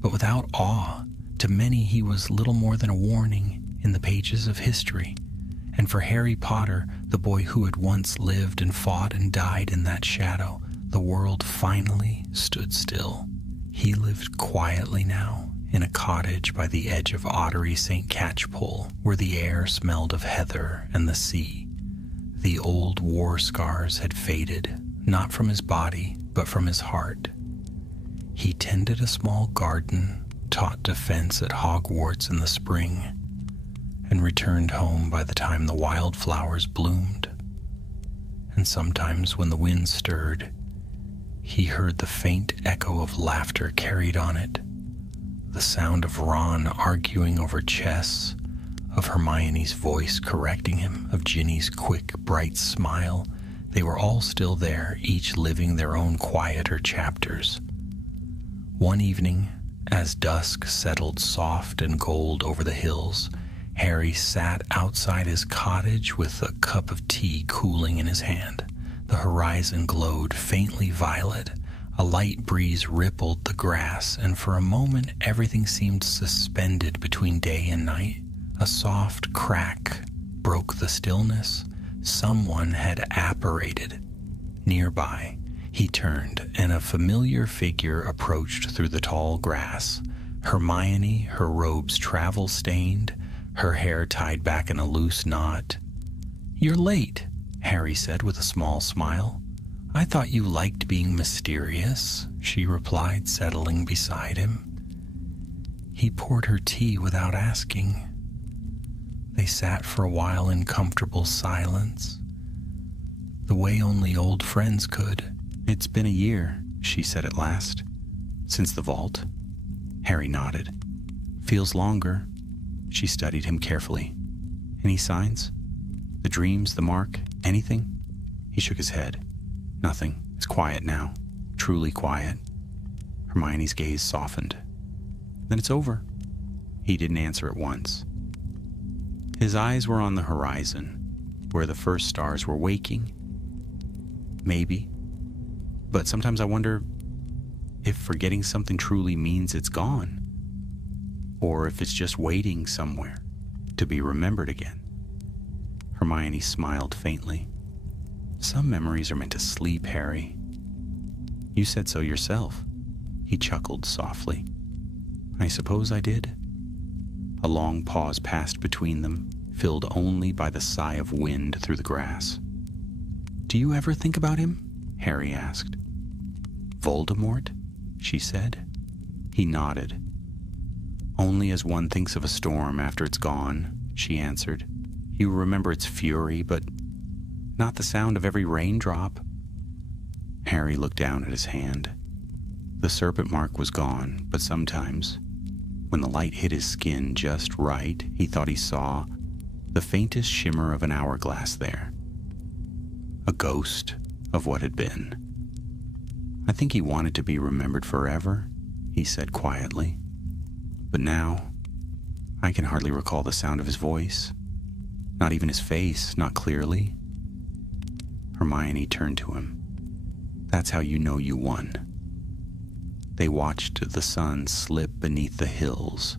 but without awe. To many he was little more than a warning in the pages of history. And for Harry Potter, the boy who had once lived and fought and died in that shadow, the world finally stood still. He lived quietly now, in a cottage by the edge of Ottery St. Catchpole, where the air smelled of heather and the sea. The old war scars had faded, not from his body, but from his heart. He tended a small garden, taught defense at Hogwarts in the spring, and returned home by the time the wildflowers bloomed. And sometimes when the wind stirred, he heard the faint echo of laughter carried on it, the sound of Ron arguing over chess, of Hermione's voice correcting him, of Ginny's quick, bright smile. They were all still there, each living their own quieter chapters. One evening, as dusk settled soft and gold over the hills, Harry sat outside his cottage with a cup of tea cooling in his hand. The horizon glowed faintly violet. A light breeze rippled the grass, and for a moment everything seemed suspended between day and night. A soft crack broke the stillness. Someone had apparated. Nearby, he turned, and a familiar figure approached through the tall grass. Hermione, her robes travel-stained, her hair tied back in a loose knot. "You're late," Harry said with a small smile. "I thought you liked being mysterious," she replied, settling beside him. He poured her tea without asking. They sat for a while in comfortable silence, the way only old friends could. "It's been a year," she said at last. "Since the vault?" Harry nodded. "Feels longer." She studied him carefully. "Any signs? The dreams, the mark, anything?" He shook his head. "Nothing. It's quiet now. Truly quiet." Hermione's gaze softened. "Then it's over." He didn't answer at once. His eyes were on the horizon, where the first stars were waking. Maybe. But sometimes I wonder if forgetting something truly means it's gone, or if it's just waiting somewhere to be remembered again. Hermione smiled faintly. "Some memories are meant to sleep, Harry." "You said so yourself." He chuckled softly. "I suppose I did." A long pause passed between them, filled only by the sigh of wind through the grass. "Do you ever think about him?" Harry asked. "Voldemort?" she said. He nodded. "Only as one thinks of a storm after it's gone," she answered. "You remember its fury, but not the sound of every raindrop." Harry looked down at his hand. The serpent mark was gone, but sometimes, when the light hit his skin just right, he thought he saw the faintest shimmer of an hourglass there. A ghost of what had been. "I think he wanted to be remembered forever," he said quietly. "But now, I can hardly recall the sound of his voice. Not even his face, not clearly." Hermione turned to him. "That's how you know you won." They watched the sun slip beneath the hills.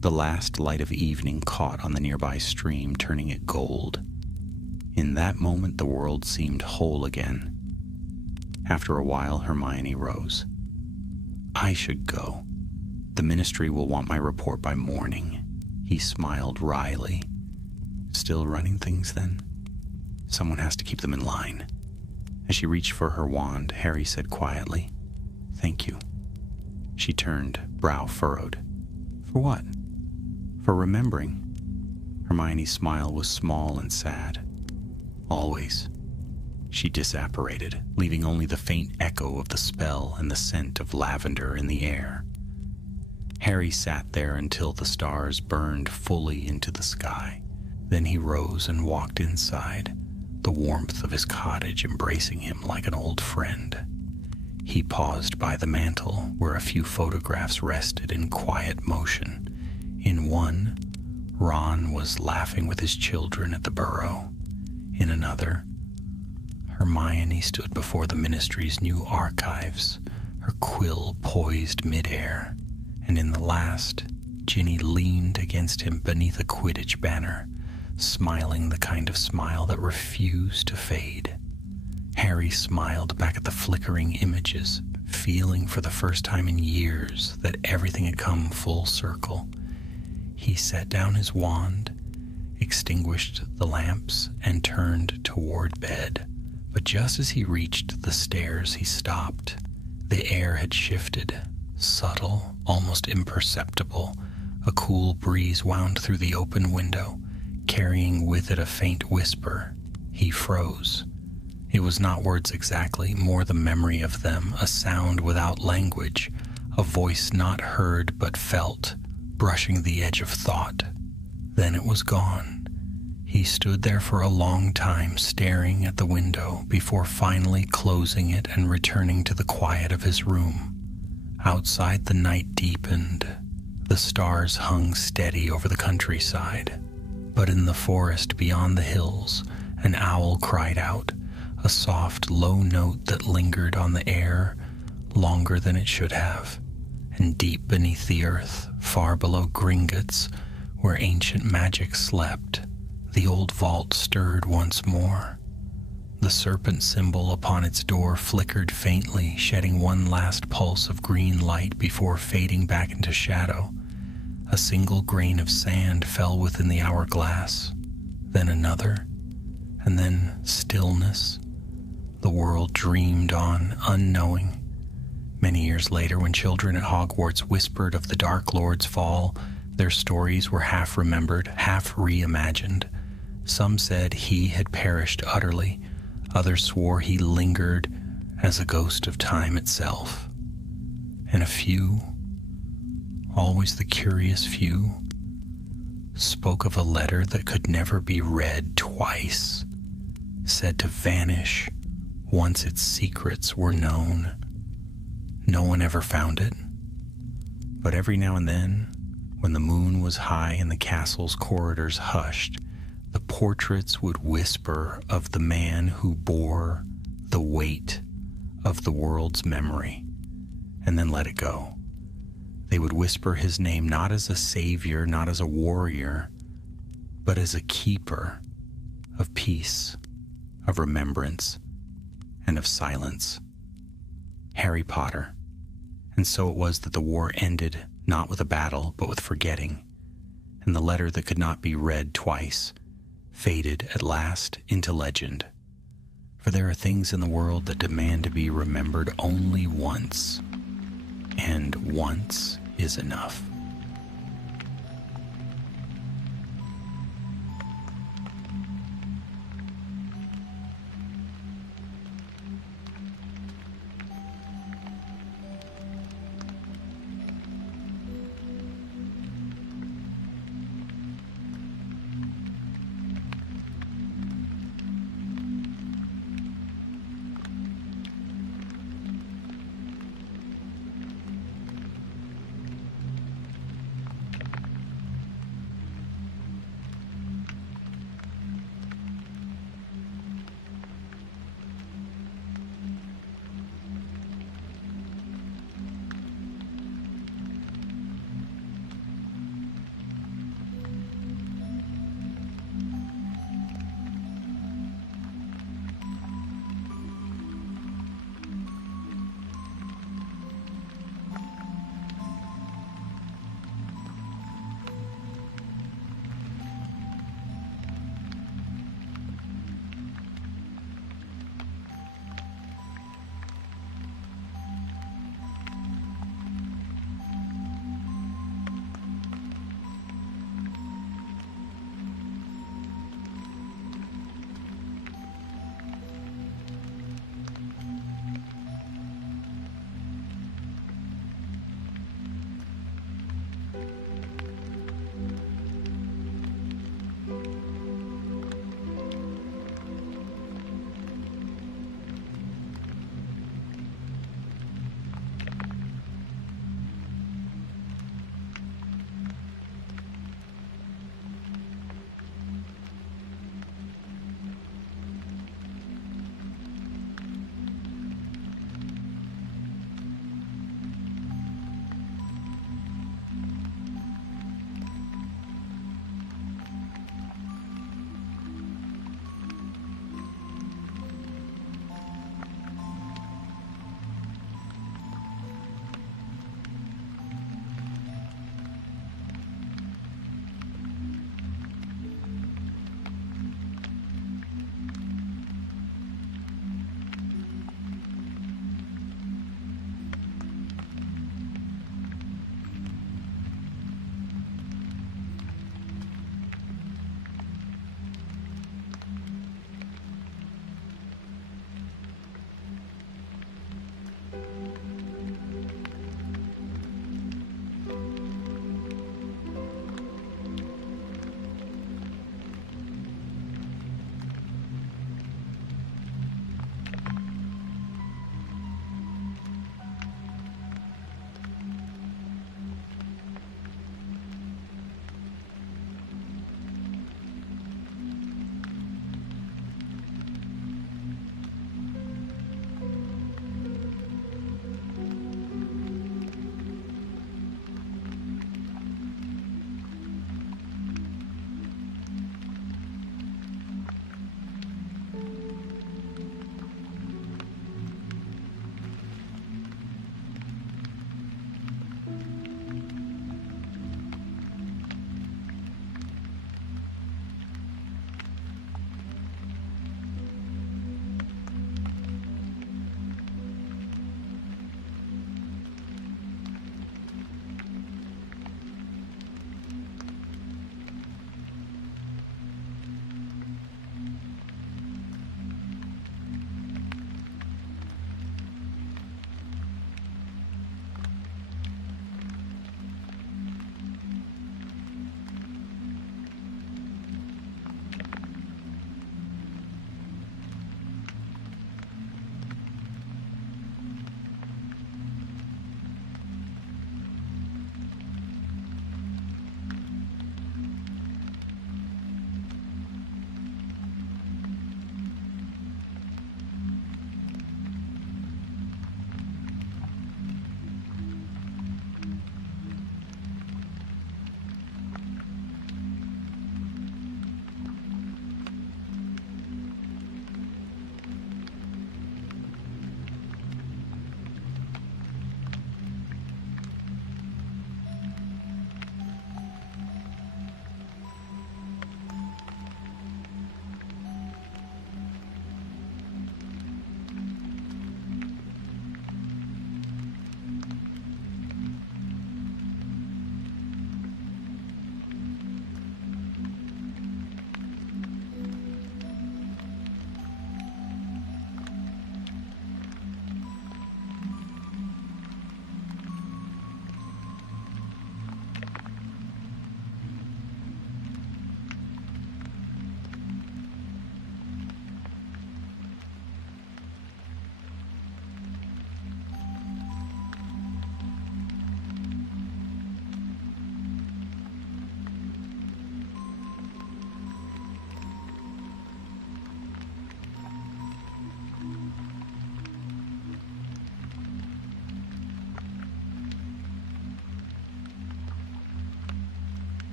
The last light of evening caught on the nearby stream, turning it gold. In that moment, the world seemed whole again. After a while, Hermione rose. "I should go. The ministry will want my report by morning." He smiled wryly. "Still running things, then? Someone has to keep them in line." As she reached for her wand, Harry said quietly, "Thank you." She turned, brow furrowed. "For what?" "For remembering." Hermione's smile was small and sad. "Always." She disapparated, leaving only the faint echo of the spell and the scent of lavender in the air. Harry sat there until the stars burned fully into the sky. Then he rose and walked inside, the warmth of his cottage embracing him like an old friend. He paused by the mantel where a few photographs rested in quiet motion. In one, Ron was laughing with his children at the burrow. In another, Hermione stood before the ministry's new archives, her quill poised midair. And in the last, Ginny leaned against him beneath a Quidditch banner, smiling the kind of smile that refused to fade. Harry smiled back at the flickering images, feeling for the first time in years that everything had come full circle. He set down his wand, extinguished the lamps, and turned toward bed. But just as he reached the stairs, he stopped. The air had shifted, subtle, almost imperceptible. A cool breeze wound through the open window, carrying with it a faint whisper. He froze. It was not words exactly, more the memory of them, a sound without language, a voice not heard but felt, brushing the edge of thought. Then it was gone. He stood there for a long time, staring at the window, before finally closing it and returning to the quiet of his room. Outside, the night deepened. The stars hung steady over the countryside. But in the forest beyond the hills, an owl cried out, a soft, low note that lingered on the air longer than it should have. And deep beneath the earth, far below Gringotts, where ancient magic slept, the old vault stirred once more. The serpent symbol upon its door flickered faintly, shedding one last pulse of green light before fading back into shadow. A single grain of sand fell within the hourglass, then another, and then stillness. The world dreamed on, unknowing. Many years later, when children at Hogwarts whispered of the Dark Lord's fall, their stories were half remembered, half reimagined. Some said he had perished utterly. Others swore he lingered as a ghost of time itself. And a few, always the curious few, spoke of a letter that could never be read twice, said to vanish once its secrets were known. No one ever found it, but every now and then, when the moon was high and the castle's corridors hushed, the portraits would whisper of the man who bore the weight of the world's memory, and then let it go. They would whisper his name not as a savior, not as a warrior, but as a keeper of peace, of remembrance, and of silence. Harry Potter. And so it was that the war ended not with a battle, but with forgetting, and the letter that could not be read twice faded at last into legend. For there are things in the world that demand to be remembered only once, and once is enough.